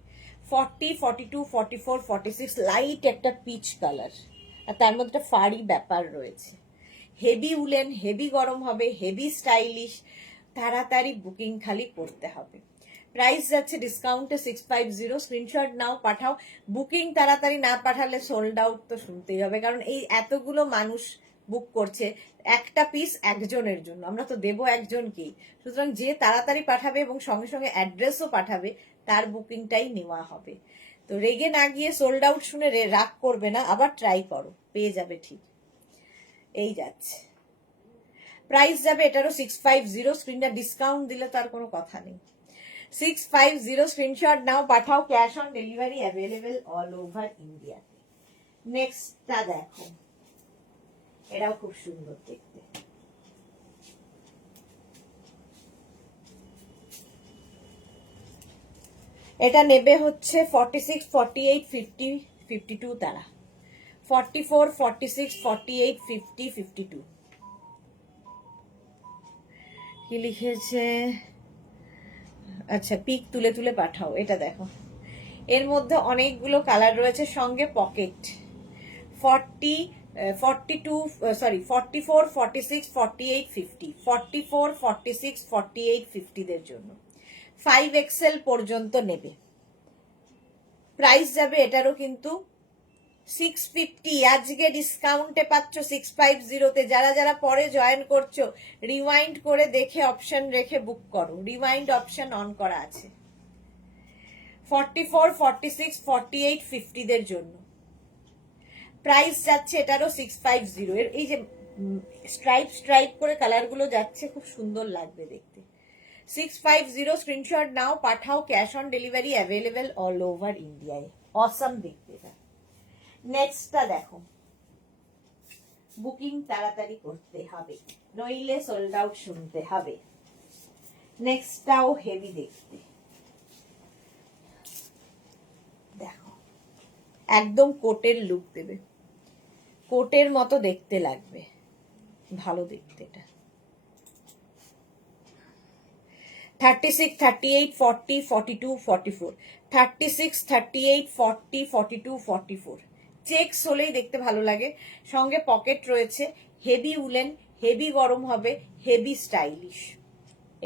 40, 42, 44, 46 লাইট একটা পিচ কালার, আর তার মধ্যে একটা ফাড়ি ব্যাপার রয়েছে। হেভি উলেন, হেভি গরম হবে, হেভি স্টাইলিশ। তাড়াতাড়ি বুকিং খালি করতে হবে। প্রাইস যাচ্ছে ডিসকাউন্টে 650। স্ক্রিনশট নাও, পাঠাও। বুকিং তাড়াতাড়ি না পাঠালে সোল্ড আউট তো শুনতেই হবে, কারণ এই এতগুলো মানুষ বুক করছে, একটা পিস একজনের জন্য, আমরা তো দেবো একজনকেই। সুতরাং যে তাড়াতাড়ি পাঠাবে এবং সঙ্গে সঙ্গে অ্যাড্রেসও পাঠাবে তার বুকিংটাই নেওয়া হবে। তো রেগে না গিয়ে, সোল্ড আউট শুনে রাগ করবে না, আবার ট্রাই করো, পেয়ে যাবে ঠিক। এই যাচ্ছে, প্রাইস যাবে এটারও 650। স্ক্রিনটা ডিসকাউন্ট দিলে তার কোনো কথা নেই। 650 স্ক্রিনশট নাও, পাঠাও, cash on delivery available all over ইন্ডিয়াতে। নেক্সটটা দেখো, এটাও খুব সুন্দর দেখতে। এটা নেবে হচ্ছে 46, 48, 50, 52 তারা। 44, 46, 48, 50, 52। কি লিখেছে, আচ্ছা পিক তুলে তুলে পাঠাও। এটা দেখো, এর মধ্যে অনেকগুলো কালার রয়েছে, সঙ্গে পকেট। 40, 42, সরি 44, 46, 48, 50, 44, 46, 48, 50 দের জন্য 5XL পর্যন্ত নেবে। প্রাইস যাবে এটারও কিন্তু 650। আজকে ডিসকাউন্টে পাচ্ছ 650-তে। যারা যারা পরে জয়েন করছো, রিওয়াইন্ড করে দেখে অপশন রেখে বুক করো, রিওয়াইন্ড অপশন অন করা আছে। 44, 46, 48, 50 দের জন্য প্রাইস যাচ্ছে এটারও 650। এর এই যে স্ট্রাইপ স্ট্রাইপ করে কালারগুলো যাচ্ছে, খুব সুন্দর লাগবে দেখতে। 650 স্ক্রিনশট নাও, পাঠাও, cash on delivery available all over ইন্ডিয়ায়। অসাম দেখতে এটা। নেক্সটটা দেখো, বুকিং তাড়াতাড়ি করতে হবে, নইলে সোল্ড আউট শুনতে হবে। নেক্সটটাও হেভি দেখতে, দেখো একদম কোটের লুক দেবে, কোটের মতো দেখতে লাগবে, ভালো দেখতে এটা। 36, 38, 40, 42, 44, 36, 38, 40, 42, 44 চেকস হলেই দেখতে ভালো লাগে, সঙ্গে পকেট রয়েছে। হেভি উলেন, হেভি গরম হবে, হেভি স্টাইলিশ।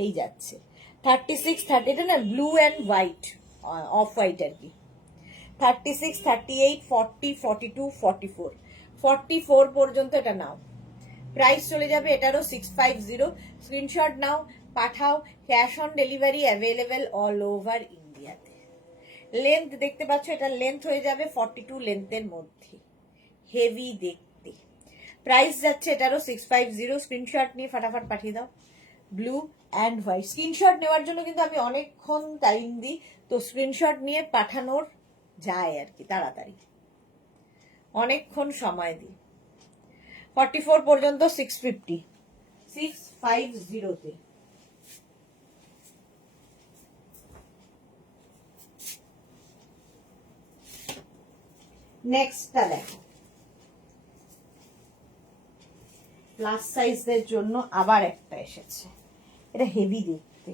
এই যাচ্ছে 36, 30, এটা না blue and white, off white আর কি। 36, 38, 40, 42, 44, 44 পর্যন্ত এটা নাও। প্রাইস চলে যাবে এটারও 650। স্ক্রিনশট নাও, পাঠাও, cash on delivery available all over ইন্ডিয়াতে। লেন্থ দেখতে পাচ্ছ, এটা লেন্থ হয়ে যাবে 42 লেন্থের মধ্যে, হেভি দেখতে। প্রাইস যাচ্ছে এটারও 650। স্ক্রিনশট নিয়ে ফাটাফাট পাঠিয়ে দাও। Blue and white. স্ক্রিনশট নেওয়ার জন্য কিন্তু আমি অনেকক্ষণ টাইম দিই, তো স্ক্রিনশট নিয়ে পাঠানোর যায় আর কি, তাড়াতাড়ি অনেকক্ষণ সময় দিই। 44 পর্যন্ত 650, 650-তে। নেক্সটটা দেখো, প্লাস সাইজদের জন্য আবার একটা এসেছে। এটা হেভি দেখতে,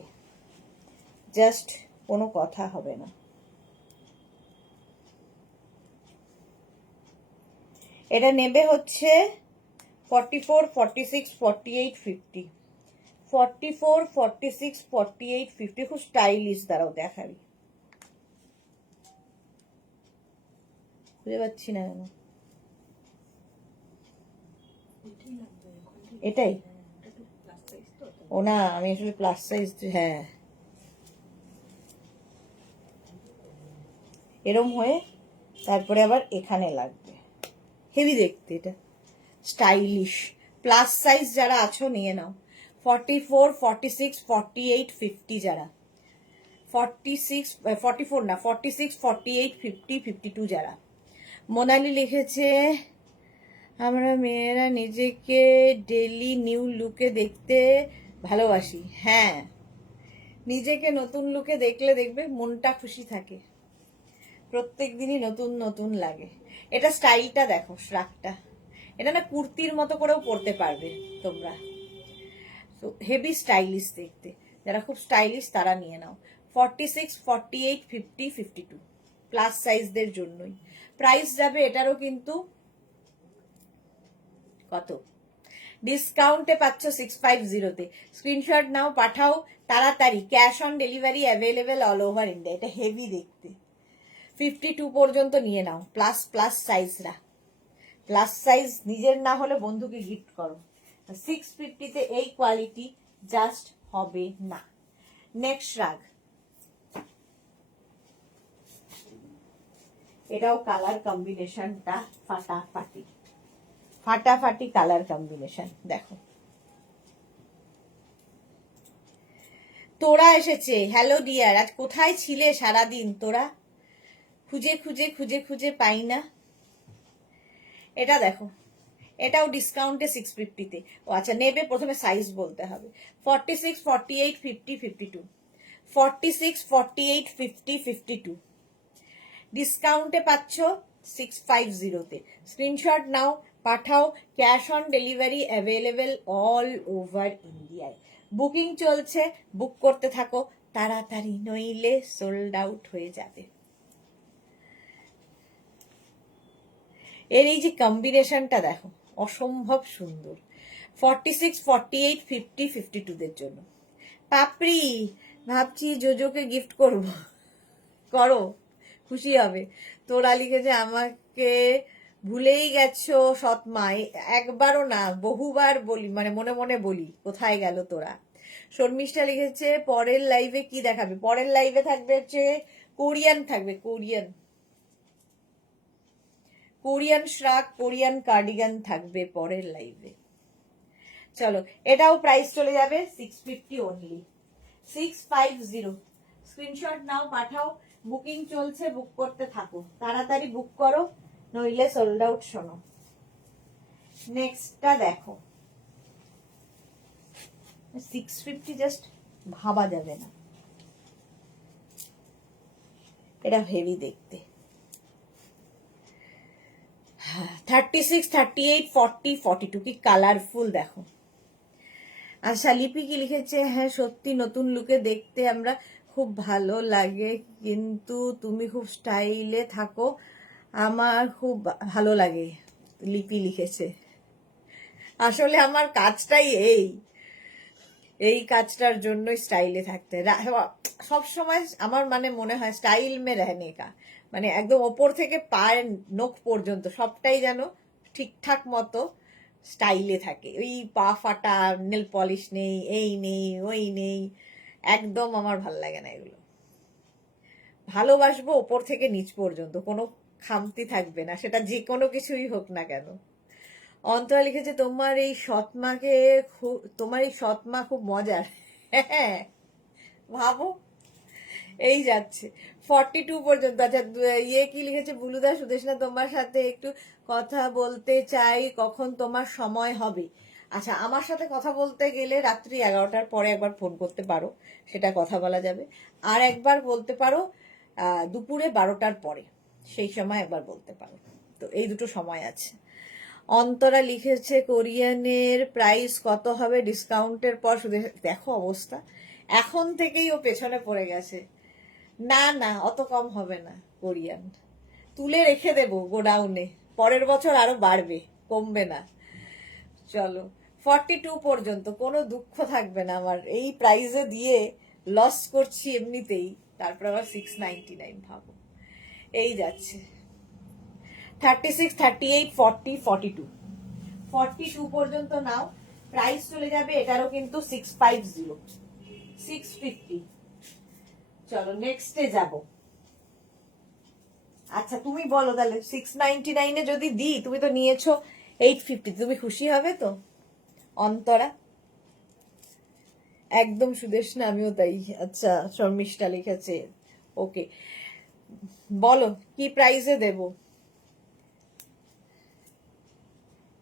জাস্ট কোনো কথা হবে না। এটা নেবে হচ্ছে 44, 46, 48, 50, 44, 46, 48, 50। খুব স্টাইলিশ, দাঁড়াও দেখাবি, বুঝতে পারছি না কেন। এটাই ও না, আমি আসলে প্লাস সাইজ, হ্যাঁ এরম হয়ে তারপরে আবার এখানে লাগবে, হেভি দেখতে, এটা স্টাইলিশ। প্লাস সাইজ যারা আছো নিয়ে নাও। 44, 46, 48, 50 যারা, 46, 44 না, 46, 48, 50, 52 যারা। মোনালি লিখেছে আমরা মেয়েরা নিজেকে ডেলি নিউ লুকে দেখতে ভালোবাসি। হ্যাঁ, নিজেকে নতুন লুকে দেখলে দেখবে মনটা খুশি থাকে, প্রত্যেক দিনই নতুন নতুন লাগে। এটা স্টাইলটা দেখো, শ্রাগটা, এটা না কুর্তির মতো করেও পরতে পারবে তোমরা, তো হেভি স্টাইলিশ দেখতে। যারা খুব স্টাইলিশ তারা নিয়ে নাও। 46, 48, 50, 52 প্লাস সাইজদের জন্যই। প্রাইস যাবে এটারও কিন্তু কত, ডিসকাউন্টে পাচ্ছ 650-তে। স্ক্রিনশট নাও, পাঠাও তাড়াতাড়ি। Cash on delivery available all over India. এটা হেভি দেখতে, 52 পর্যন্ত নিয়ে নাও। প্লাস প্লাস সাইজরা, প্লাস সাইজ নিজের না হলে বন্ধুকে গিফট করো। 650-তে এই কোয়ালিটি জাস্ট হবে না। নেক্সট রাগ, এটাও কালার কম্বিনেশনটা ফাটাফাটি, ফাটাফাটি কালার কম্বিনেশন। দেখো তোরা এসেছে, হ্যালো ডিয়ার, আজ কোথায় ছিলে সারাদিন তোরা? খুঁজে খুঁজে খুঁজে খুঁজে পাই না। এটা দেখো, এটাও ডিসকাউন্টে 650-তে। ও আচ্ছা, নেবে প্রথমে সাইজ বলতে হবে। 46, 48, 50, 52, 46, 48, 50, 52 ডিসকাউন্টে পাচ্ছ 650-তে। স্ক্রিনশট নাও, পাঠাও। Cash on delivery available all over ইন্ডিয়ায়। বুকিং চলছে, বুক করতে থাকো তাড়াতাড়ি, নইলে সোল্ড আউট হয়ে যাবে। এর এই যে কম্বিনেশনটা দেখো, অসম্ভব সুন্দর। 46, 48, 50, 52-দের জন্য। পাপড়ি, ভাবছি জোজোকে গিফট করব, করো, খুশি হবে। তোরা লিখেছে আমাকে ভুলেই গেছো সৎমা, একবারও না বহুবার বলি, মানে মনে মনে বলি কোথায় গেল তোরা। শর্মিষ্ঠা লিখেছে পরের লাইভে কি দেখাবে? পরের লাইভে থাকবে হচ্ছে কোরিয়ান, থাকবে কোরিয়ান, কোরিয়ান শ্রাগ, কোরিয়ান কার্ডিগান থাকবে পরের লাইভে। চলো, এটাও প্রাইস চলে যাবে 650 অনলি, 650। স্ক্রিনশট নাও, পাঠাও। বুকিং চলছে, বুক করতে থাকো তাড়াতাড়ি, বুক করো নইলে সোল্ড আউট। শোনো নেক্সটটা দেখো, 650 জাস্ট ভাবা যাবে না, এটা হেভি দেখতে। 36, 38, 40, 42 কি কালারফুল দেখো। আচ্ছা, লিপি কি লিখেছে, হ্যাঁ সত্যি নতুন লুকে দেখতে আমরা খুব ভালো লাগে, কিন্তু তুমি খুব স্টাইলে থাকো, আমার খুব ভালো লাগে। লিপি লিখেছে আসলে আমার কাজটাই এই কাজটার জন্যই স্টাইলে থাকতে। সব সময় আমার মানে মনে হয় স্টাইল মে রহনে কা, মানে একদম ওপর থেকে পায়ের নখ পর্যন্ত সবটাই যেন ঠিকঠাক মতো স্টাইলে থাকে। ওই পা ফাটা, নেল পলিশ নেই, এই নেই ওই নেই, একদম আমার ভাল লাগে না এগুলো। ভালোবাসবো ওপর থেকে নিচ পর্যন্ত, কোনো খামতি থাকবে না, সেটা যে কোনো কিছুই হোক না কেন। অন্তরা লিখেছে তোমার এই সৎমাকে তোমার এই সৎমা খুব মজার। হ্যাঁ ভাবো, এই যাচ্ছে 42 পর্যন্ত। আচ্ছা, ইয়ে কি লিখেছে বুলুদা, সুদেশনা তোমার সাথে একটু কথা বলতে চাই, কখন তোমার সময় হবে? আচ্ছা, আমার সাথে কথা বলতে গেলে রাত্রি 11টার পরে একবার ফোন করতে পারো, সেটা কথা বলা যাবে। আর একবার বলতে পারো দুপুরে 12টার পরে, সেই সময় একবার বলতে পারো। তো এই দুটো সময় আছে। অন্তরা লিখেছে কোরিয়ানের প্রাইস কত হবে ডিসকাউন্টের পর? শুধু দেখো অবস্থা, এখন থেকেই ও পেছনে পড়ে গেছে। না না, অত কম হবে না। কোরিয়ান তুলে রেখে দেবো গোডাউনে, পরের বছর আরো বাড়বে, কমবে না। চলো 42 পর্যন্ত, কোনো দুঃখ থাকবে না আমার, এই প্রাইসে দিয়ে লস করছি এমনিতেই, তারপর আবার 699 ভাবো। এই যাচ্ছে 36, 38, 40, 42, 42 পর্যন্ত নাও, প্রাইস চলে যাবে এটারও কিন্তু 650, 650। চলো নেক্সটে যাব। আচ্ছা তুমি বলো তাহলে, 699 যদি দিই, তুমি তো নিয়েছো 850, তুমি খুশি হবে তো? অন্তরা একদম সুদেশনা, আমিও তাই। আচ্ছা শর্মিষ্ঠা লিখেছে, ওকে বলো কি প্রাইসে দেব।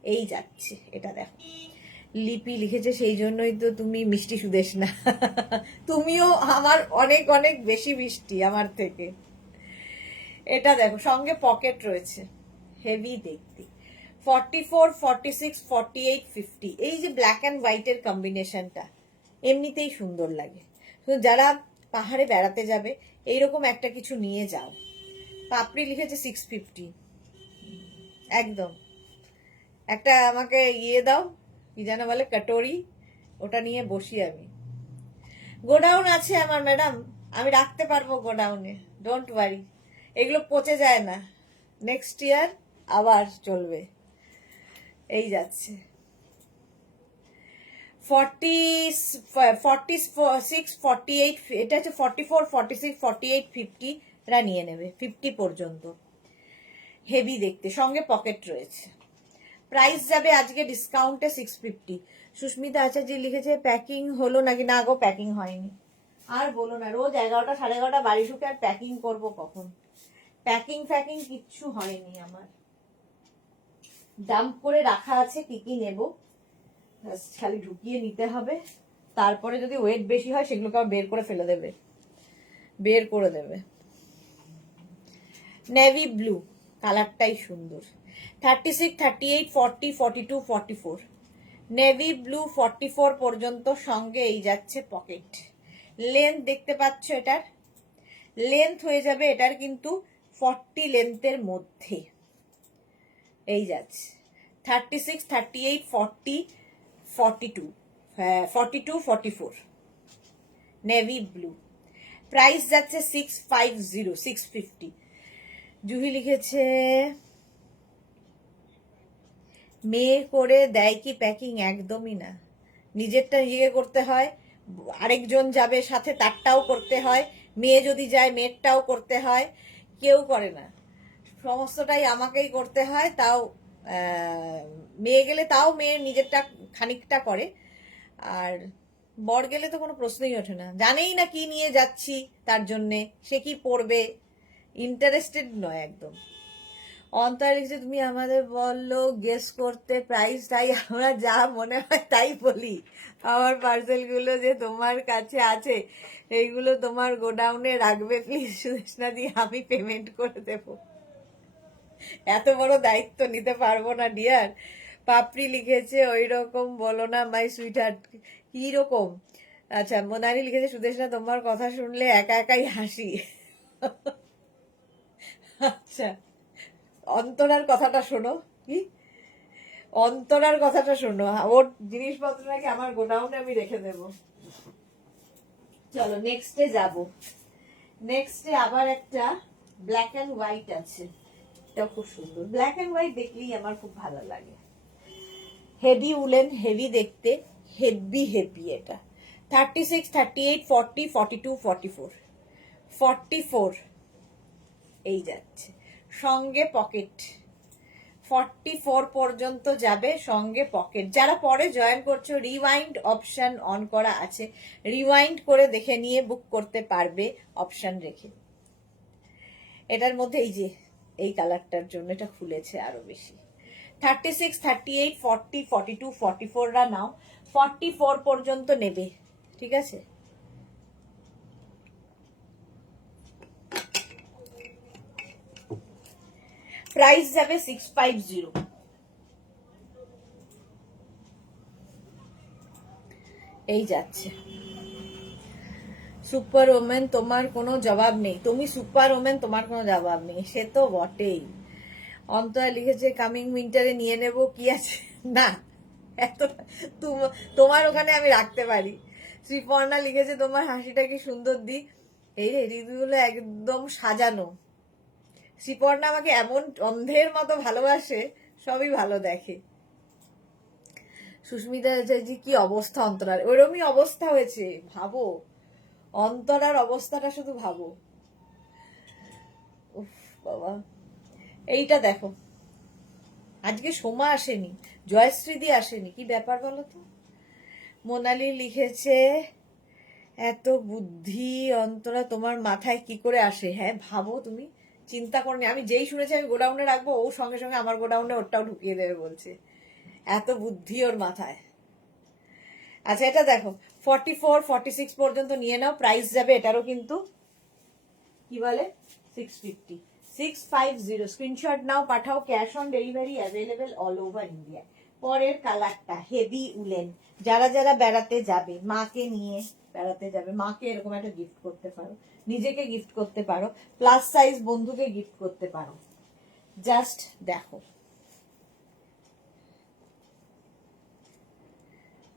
এই যাচ্ছে, এটা দেখো লিপি লিখেছে, সেই জন্যই তো তুমি মিষ্টি সুদেশনা। তুমিও আমার অনেক অনেক বেশি মিষ্টি আমার থেকে। এটা দেখো সঙ্গে পকেট রয়েছে, হেভি দেখতে। 44, 46, 48, 50, এই যে ব্ল্যাক অ্যান্ড হোয়াইটের কম্বিনেশনটা এমনিতেই সুন্দর লাগে। তো যারা পাহাড়ে বেড়াতে যাবে এইরকম একটা কিছু নিয়ে যাও। পাপড়ি লিখেছে 650, একদম। একটা আমাকে ইয়ে দাও, কি যেন বলে, কাটোরি, ওটা নিয়ে বসি আমি। গোডাউন আছে আমার ম্যাডাম, আমি রাখতে পারবো গোডাউনে, ডোন্ট ওয়ারি, এগুলো পচে যায় না, নেক্সট ইয়ার আবার চলবে। এই যাচ্ছে 46, 48, এটা হচ্ছে 44, 46, 48, 50, এরা নিয়ে নেবে 50 পর্যন্ত, হেভি দেখতে, সঙ্গে পকেট রয়েছে। প্রাইস যাবে আজকে ডিসকাউন্টে 650। সুস্মিতা আচার্য লিখেছে প্যাকিং হলো নাকি? না গো, প্যাকিং হয়নি। আর বলো না, রোজ 11টা 11:30 বাড়ি ঢুকে আর প্যাকিং করবো কখন? প্যাকিং ফ্যাকিং কিচ্ছু হয়নি আমার, ডাম্প করে রাখা আছে কি কি নেব, খালি ঢুকিয়ে নিতে হবে। তারপরে যদি ওয়েট বেশি হয় সেগুলোকে আবার বের করে ফেলে দেবে, বের করে দেবে। নেভি ব্লু কালারটাই সুন্দর। 36, 38, 40, 42, 44, নেভি ব্লু 44 পর্যন্ত, সঙ্গে এই যাচ্ছে পকেট। লেন্থ দেখতে পাচ্ছ, এটার লেন্থ হয়ে যাবে এটার কিন্তু 40 লেন্থের মধ্যে, এই যাচ্ছে 36, 38, 40, 42, হ্যাঁ 42, 44, নেভি ব্লু। প্রাইস যাচ্ছে 650, 650। জুহি লিখেছে মেয়ে করে দেয় কি প্যাকিং? একদমই না, নিজেরটা নিজেকে করতে হয়, আরেকজন যাবে সাথে তারটাও করতে হয়, মেয়ে যদি যায় মেয়েরটাও করতে হয়, কেউ করে না, সমস্তটাই আমাকেই করতে হয়। তাও মেয়ে গেলে তাও মেয়ের নিজেরটা খানিকটা করে, আর বর গেলে তো কোনো প্রশ্নই ওঠে না, জানেই না কি নিয়ে যাচ্ছি, তার জন্যে সে কি পড়বে, ইন্টারেস্টেড নয় একদম। অন্তরা লিখছে তুমি আমাদের বললো গেস করতে প্রাইস, তাই আমরা যা মনে হয় তাই বলি। আমার পার্সেলগুলো যে তোমার কাছে আছে এইগুলো তোমার গোডাউনে রাখবে প্লিজ সুদেশনা দি, আমি পেমেন্ট করে দেব। এত বড় দায়িত্ব নিতে পারবো না ডিয়ার। পাপড়ি লিখেছে ওই রকম বলো না মাই সুইট হার্ট, কি রকম? আচ্ছা মোনালি লিখেছে সুদেশনা তোমার কথা শুনলে একা একাই হাসি। আচ্ছা অন্তরার কথাটা শোনো, কি অন্তরার কথাটা শোনো, ওর জিনিসপত্র নাকি আমার গোডাউনে আমি রেখে দেব। চলো নেক্সটে যাব। নেক্সটে আবার একটা ব্ল্যাক অ্যান্ড হোয়াইট আছে, এটা খুব সুন্দর, ব্ল্যাক অ্যান্ড হোয়াইট দেখলেই আমার খুব ভালো লাগে। হেভি উলেন, হেভি দেখতে, হেভি হেভি এটা। 36, 38, 40, 42, 44, 44, এই যাচ্ছে সঙ্গে পকেট। 44 পর্যন্ত যাবে, সঙ্গে পকেট। যারা পরে জয়েন করছো রিওয়াইন্ড অপশন অন করা আছে, রিওয়াইন্ড করে দেখে নিয়ে বুক করতে পারবে অপশন রেখে। এটার মধ্যে এই যে এই কালারটার জন্য এটা খুলেছে আরো বেশি। 36, 38, 40, 42, 44 রা নাও, 44 পর্যন্ত নেবে, ঠিক আছে। প্রাইস যাবে 650, এই যাচ্ছে। সুপার ওমেন তোমার কোনো জবাব নেই, তুমি সুপার ওমেন তোমার কোনো জবাব নেই, সে তো বটেই। অন্তরা লিখেছে কামিং উইন্টারে নিয়ে নেব, কি আছে না এত তোমার ওখানে আমি রাখতে পারি। শ্রীপর্ণা লিখেছে তোমার হাসিটা কি সুন্দর দি, এই রে ঋতুগুলো একদম সাজানো। শ্রীপর্ণা আমাকে এমন অন্ধের মতো ভালোবাসে, সবই ভালো দেখে। সুস্মিতা জি কি অবস্থা অন্তরার, ওরমই অবস্থা হয়েছে, ভাবো অন্তরার অবস্থাটা শুধু ভাবো। উফ বাবা, এইটা দেখো, আজকে সোমা আসেনি, জয়শ্রীদি আসেনি, কি ব্যাপার বলো তো। মোনালি লিখেছে এত বুদ্ধি অন্তরা তোমার মাথায় কি করে আসে, হ্যাঁ ভাবো তুমি, চিন্তা করনি, আমি যেই শুনেছি আমি গোডাউনে রাখবো, ও সঙ্গে সঙ্গে আমার গোডাউনে ওরটাও ঢুকিয়ে দেবে বলছে, এত বুদ্ধি ওর মাথায়। আচ্ছা এটা দেখো 44 46 পর্যন্ত নিয়ে নাও, প্রাইস যাবে এটারও কিন্তু কি বলে 650 650। স্ক্রিনশট নাও, পাঠাও, cash on delivery available all over India. পরের কালারটা হেভি উলেন, যারা যারা বেড়াতে যাবে, মাকে নিয়ে বেড়াতে যাবে, মাকে এরকম একটা গিফট করতে পারো, নিজেকে গিফট করতে পারো, প্লাস সাইজ বন্ধুকে গিফট করতে পারো। জাস্ট দেখো,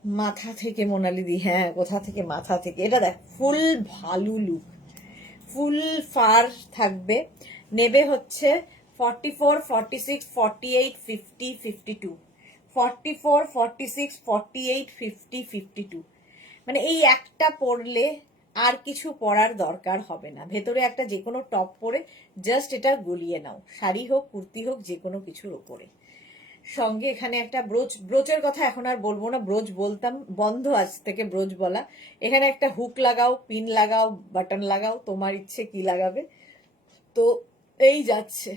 মাথা থেকে মোনালিদি, হ্যাঁ কোথা থেকে, মাথা থেকে। এটা দেখ ফুল ভালো লুক, ফুল ফার থাকবে, নেবে হচ্ছে 44 46 48 50 52, 44 46 48 50 52। মানে এই একটা পরলে আর কিছু পরার দরকার হবে না, ভেতরে একটা যে কোনো টপ পরে জাস্ট এটা গলিয়ে নাও, শাড়ি হোক কুর্তি হোক যে কোনো কিছুর ওপরে। সঙ্গে এখানে একটা ব্রোচ, ব্রোচের কথা এখন আর বলবো না, ব্রোচ বলতাম, বন্ধ আজ থেকে ব্রোচ বলা। এখানে একটা হুক লাগাও, পিন লাগাও, বাটন লাগাও, তোমার ইচ্ছে কি লাগাবে। তো এই যাচ্ছে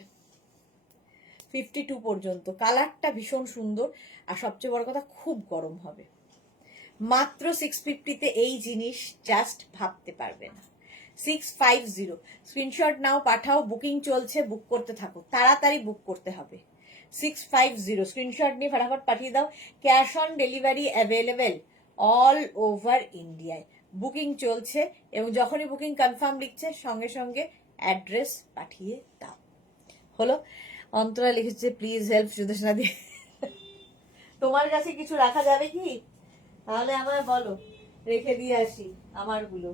52 পর্যন্ত, কালারটা ভীষণ সুন্দর, আর সবচেয়ে বড় কথা খুব গরম হবে। মাত্র 650-তে এই জিনিস জাস্ট ভাবতে পারবে না। 650 স্ক্রিনশট নাও, পাঠাও, বুকিং চলছে, বুক করতে থাকো, তাড়াতাড়ি বুক করতে হবে। 650 স্ক্রিনশট নিয়ে ফটাফট পাঠিয়ে দাও, cash on delivery available all over ইন্ডিয়ায়, বুকিং চলছে, এবং যখনই বুকিং কনফার্ম লিখছে সঙ্গে সঙ্গে অ্যাড্রেস পাঠিয়ে দাও। হলো। অন্তরা লিখেছে প্লিজ হেল্প সুদেশনা দি, তোমার কাছে কিছু রাখা যাবে কি, তাহলে আমায় বলো, রেখে দিয়ে আসি আমারগুলো।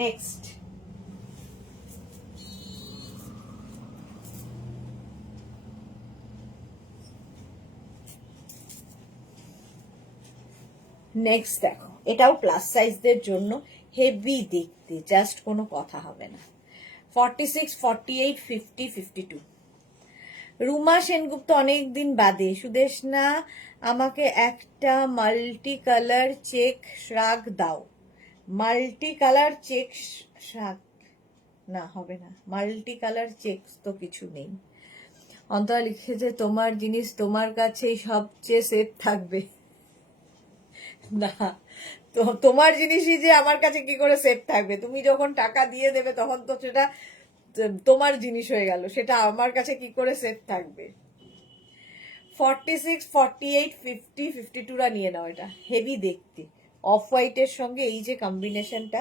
নেক্সট নেক্সট দেখো, এটাও প্লাস সাইজদের জন্য, হেভি দেখতে, জাস্ট কোনো কথা হবে না। 46 48 50 52। রুমা সেনগুপ্ত অনেকদিন বাদে, সুদেশনা আমাকে একটা মাল্টি কালার চেক শ্রাগ দাও। মাল্টি কালার চেক শ্রাগ না, হবে না, মাল্টি কালার চেক তো কিছু নেই। অন্তরা লিখেছে তোমার জিনিস তোমার কাছেই সবচেয়ে সেফ থাকবে। না, তো তোমার জিনিসই যে আমার কাছে কি করে সেফ থাকবে, তুমি যখন টাকা দিয়ে দেবে তখন তো সেটা তোমার জিনিস হয়ে গেল, সেটা আমার কাছে কি করে সেফ থাকবে। 46 48 50 52রা নিয়ে নাও, এটা হেভি দেখতে, অফ হোয়াইটের সঙ্গে এই যে কম্বিনেশনটা,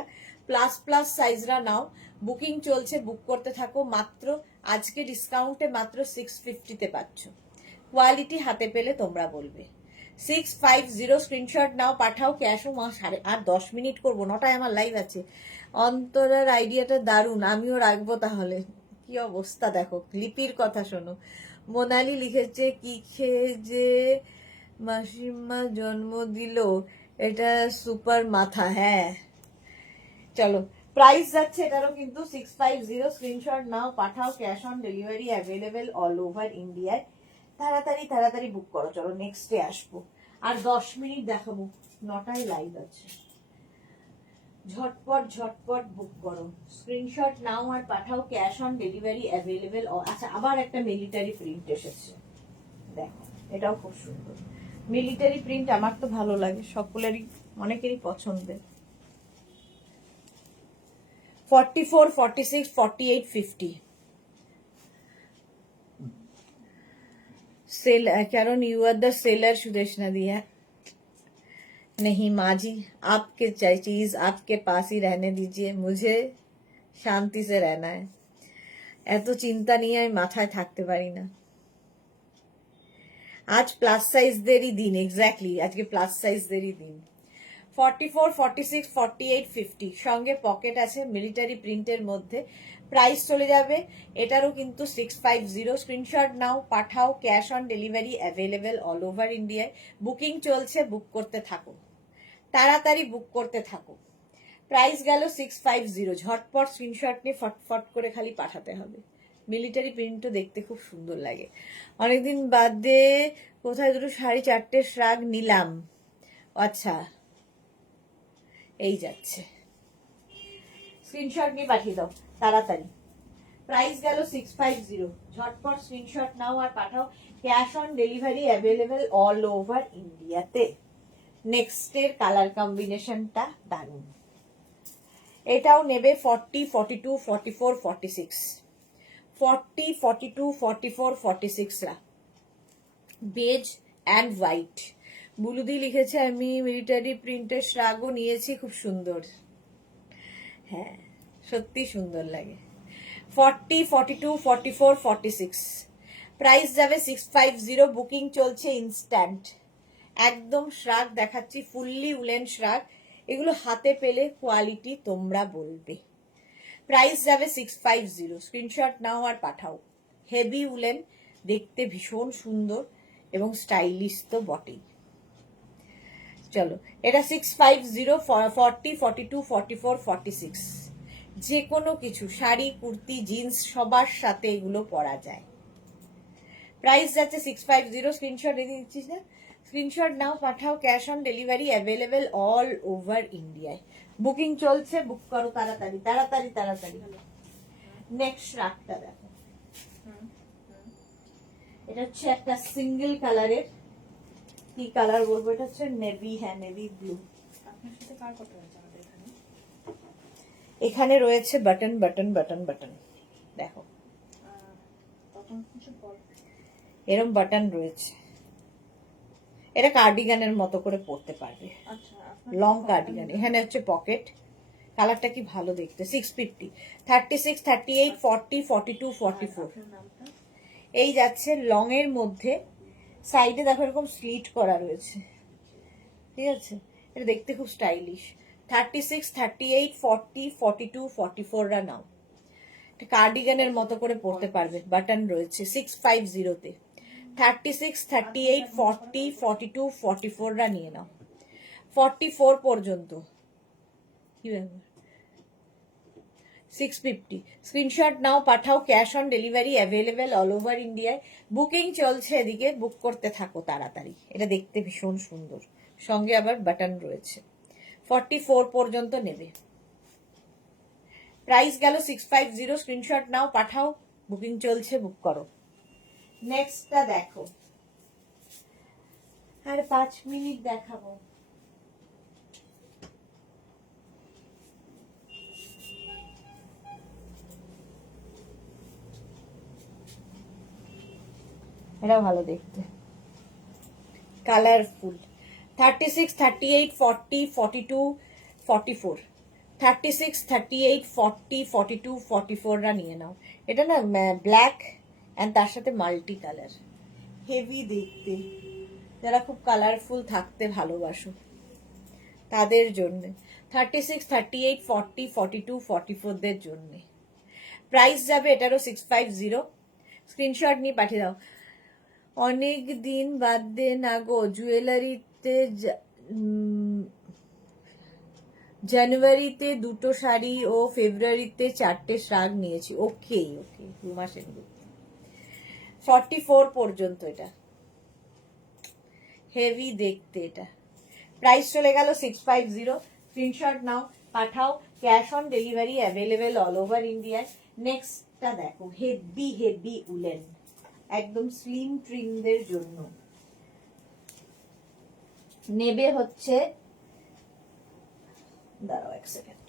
প্লাস প্লাস সাইজরা নাও, বুকিং চলছে, বুক করতে থাকো, মাত্র আজকে ডিসকাউন্টে মাত্র 650-তে পাচ্ছ, কোয়ালিটি হাতে পেলে তোমরা বলবে। 650 স্ক্রিনশট নাও, পাঠাও, ক্যাশও, মা সাড়ে আর 10 মিনিট করবো, 9টায় আমার লাইভ আছে। অন্তরার আইডিয়াটা দারুণ, আমিও রাখবো তাহলে। কি অবস্থা দেখো, লিপির কথা শোনো। মোনালি লিখেছে কি খেয়ে যে মাসিমা জন্ম দিল, এটা সুপার মাথা, হ্যাঁ চলো, প্রাইস যাচ্ছে এটারও কিন্তু 650, স্ক্রিনশট নাও, পাঠাও, cash on delivery available all over ইন্ডিয়ায়, তাড়াতাড়ি তাড়াতাড়ি বুক করো। চলো নেক্সটে আসবো, আর 10 মিনিট দেখাবো, 9টায় লাইভ আছে, ঝটপট ঝটপট বুক করো, স্ক্রিনশট নাও আর পাঠাও, ক্যাশ অন ডেলিভারি অ্যাভেলেবেল। আচ্ছা আবার একটা মিলিটারি প্রিন্ট এসেছে, দেখো এটাও খুব সুন্দর, মিলিটারি প্রিন্ট আমার তো ভালো লাগে, সকলেরই অনেকেরই পছন্দের। 44 46 48 50 সেল, কারণ you are the seller Sudeshna দিয়া, नहीं माँ जी, आपके चीज आपके पास ही रहने दीजिए, मुझे শান্তি সে रहना है। এত চিন্তা নিয়ে আমি মাথায় থাকতে পারি না। আজ প্লাস সাইজদেরই দিন, এক্স্যাক্টলি আজকে প্লাস সাইজদেরই দিন। 44, 46, 48, 50 সঙ্গে পকেট আছে মিলিটারি প্রিন্টের মধ্যে। প্রাইস চলে যাবে এটারও কিন্তু 650। স্ক্রিনশট নাও, পাঠাও, cash on delivery available all over ইন্ডিয়ায়। বুকিং চলছে, বুক করতে থাকো, তাড়াতাড়ি বুক করতে থাকো। প্রাইস গেল 650। ঝটপট স্ক্রিনশট নিয়ে ফটফট করে খালি পাঠাতে হবে। মিলিটারি প্রিন্টও দেখতে খুব সুন্দর লাগে। অনেকদিন বাদে কোথায় দুটো 4.5 শ্রাগ নিলাম। আচ্ছা, এই যাচ্ছে, স্ক্রিনশট নিয়ে পাঠিয়ে দাও তাড়াতাড়ি। প্রাইস গেল 650। ঝটপট স্ক্রিনশট নাও আর পাঠাও। Cash on delivery available all over ইন্ডিয়াতে। নেক্সটের কালার কম্বিনেশনটা দারুণ। এটাও নেবে 40, 42, 44, 46। 40, 42, 44, 46 রা বেজ অ্যান্ড হোয়াইট। বুলুদি লিখেছে আমি মিলিটারি প্রিন্টের শ্রাগও নিয়েছি, খুব সুন্দর। হ্যাঁ, সত্যি সুন্দর লাগে। 40, 42, 44, 46। প্রাইস যাবে 650। বুকিং চলছে ইনস্ট্যান্ট। একদম শ্রাগ দেখাচ্ছি, ফুললি উলেন শ্রাগ। এগুলো হাতে পেলে কোয়ালিটি তোমরা বলবে। প্রাইস যাবে 650। স্ক্রিনশট নাও আর পাঠাও। হেভি উলেন, দেখতে ভীষণ সুন্দর এবং স্টাইলিশ তো বটেই। চলো, এটা 650, 40, 42, 44, 46। যে কোনো কিছু, শাড়ি, কুর্তি, জিন্স সবার সাথে এগুলো পরা যায়। প্রাইস যাচ্ছে 650। স্ক্রিনশট রেখে দিচ্ছিস না? স্ক্রিনশট নাও, পাঠাও, cash on delivery available all over ইন্ডিয়ায়। বুকিং চলছে, বুক করো তাড়াতাড়ি তাড়াতাড়ি তাড়াতাড়ি। নেক্সট রাগটা দেখো, এটা হচ্ছে একটা সিঙ্গেল কালারের। কি কালার বলবো, এটা হচ্ছে নেভি। হ্যাঁ, নেভি ব্লু। আপনার সাথে কার কথা হয়েছে আমাদের এখানে? এখানে রয়েছে বাটন বাটন বাটন বাটন, দেখো এরম বাটন রয়েছে। এটা কার্ডিগানের মতো করে পরতে পারবে, লং কার্ডিগান। এখানে হচ্ছে পকেট। কালারটা কি ভালো দেখতে। 650, 36, 38, 40, 42, 44। এই যাচ্ছে লং এর মধ্যে। সাইডে দেখো এরকম স্লিট করা রয়েছে, ঠিক আছে? এটা দেখতে খুব স্টাইলিশ। 36, 38, 40, 42, 44 রা নাও। কার্ডিগানের মতো করে পরতে পারবে, বাটন রয়েছে 650-তে। 36, 38, 40, 42, 44 রা নিয়ে নাও। 44 পর্যন্ত কি ব্যাপার? 650। স্ক্রিনশট নাও, পাঠাও, cash on delivery available all over ইন্ডিয়ায়। বুকিং চলছে এদিকে, বুক করতে থাকো তাড়াতাড়ি। এটা দেখতে ভীষণ সুন্দর, সঙ্গে আবার বাটন রয়েছে। 44 পর্যন্ত নেবে। প্রাইস গেল 650। স্ক্রিনশট নাও, পাঠাও, বুকিং চলছে, বুক করো। নেক্সটটা দেখো, আর 5 মিনিট দেখাবো। এটা ভালো দেখতে, কালারফুল। 36, 38, 40, 42, 44। 36, 38, 40, 42, 44 রা নিয়ে নাও। এটা না ব্ল্যাক অ্যান্ড তার সাথে মাল্টি কালার, হেভি দেখতে। যারা খুব কালারফুল থাকতে ভালোবাসো তাদের জন্য। 36, 38, 40, 42, 44 দের জন্য। প্রাইস যাবে এটারও 650। স্ক্রিনশট নিয়ে পাঠিয়ে দাও। অনেক দিন বাদে না গো, জুয়েলারিতে জানুয়ারিতে 2টো শাড়ি ও ফেব্রুয়ারিতে 4টে শ্রাগ নিয়েছি। ওকে ওকে, 2 মাসের। 44 পর্যন্ত এটা, হেভি দেখতে এটা। প্রাইস চলে গেল 650। স্ক্রিনশট নাও, পাঠাও, cash on delivery available all over ইন্ডিয়ায়। নেক্সটটা দেখো, হেভি হেভি উলেন, একদম স্লিম ট্রিমদের জন্য। নেবে হচ্ছে, দাঁড়াও এক সেকেন্ড,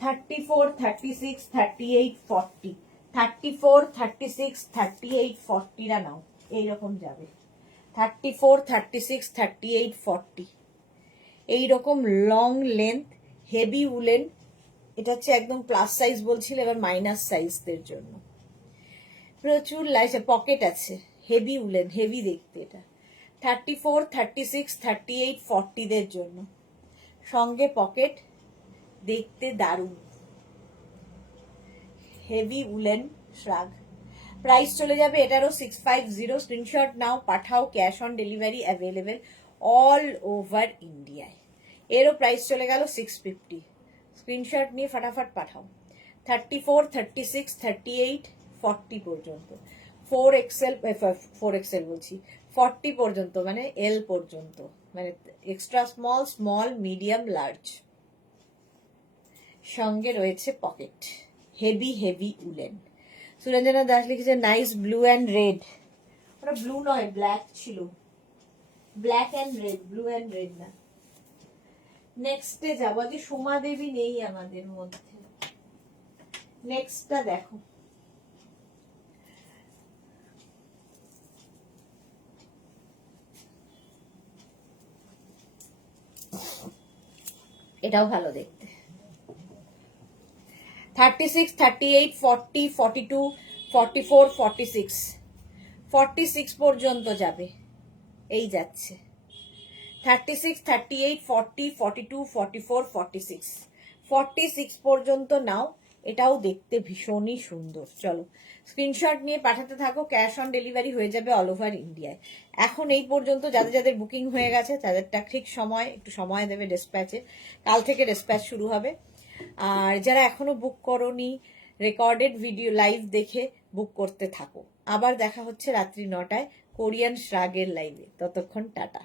34, 36, 38, 40। 34, 36, 38, 40 রা নাও। এইরকম যাবে। 34, 36, 38, 40 এইরকম লং লেন্থ হেভি উলেন। এটা হচ্ছে একদম প্লাস সাইজ বলছিল, এবার মাইনাস সাইজদের জন্য। প্রচুর লাইছে, পকেট আছে, হেভি উলেন, হেভি দেখতে। এটা 34, 36, 38, 40দের জন্য, সঙ্গে পকেট, দেখতে দারুণ, হেভি উলেন শ্রাগ। প্রাইস চলে যাবে এটারও 650। স্ক্রিনশট নাও, পাঠাও, cash on delivery available all over ইন্ডিয়ায়। এরও প্রাইস চলে গেল 650। স্ক্রিনশট নিয়ে ফাটাফাট পাঠাও। 34, 36, 38, 40 পর্যন্ত, 4XL বলছি, 40 পর্যন্ত, মানে এল পর্যন্ত, মানে extra small, small, medium, large. সঙ্গে রয়েছে pocket, heavy heavy woollen. Suranjana Das লিখেছে নাইস ব্লু অ্যান্ড রেড। ওটা ব্লু নয়, ব্ল্যাক ছিল, black and red, blue and red না। নেক্সটে যাবো, আজকে সোমা দেবী নেই আমাদের মধ্যে। নেক্সটটা দেখো, এটাও ভালো দেখতে। 36, 38, 40, 42, 44, 46, 46 পর্যন্ত যাবে, এই যাচ্ছে। 36, 38, 40, 42, 44, 46, 46 পর্যন্ত নাও। এটাও দেখতে ভীষণই সুন্দর। চলো স্ক্রিনশট নিয়ে পাঠাতে থাকো, ক্যাশ অন ডেলিভারি হয়ে যাবে অল ওভার ইন্ডিয়ায়। এখন এই পর্যন্ত যাদের যাদের বুকিং হয়ে গেছে তাদেরটা ঠিক সময়, একটু সময় দেবে ডিসপ্যাচে, কাল থেকে ডিসপ্যাচ শুরু হবে। আর যারা এখনো বুক করোনি, রেকর্ডেড ভিডিও লাইভ দেখে বুক করতে থাকো। আবার দেখা হচ্ছে রাত্রি 9টায় কোরিয়ান শ্রাগের লাইভে। ততক্ষণ টাটা।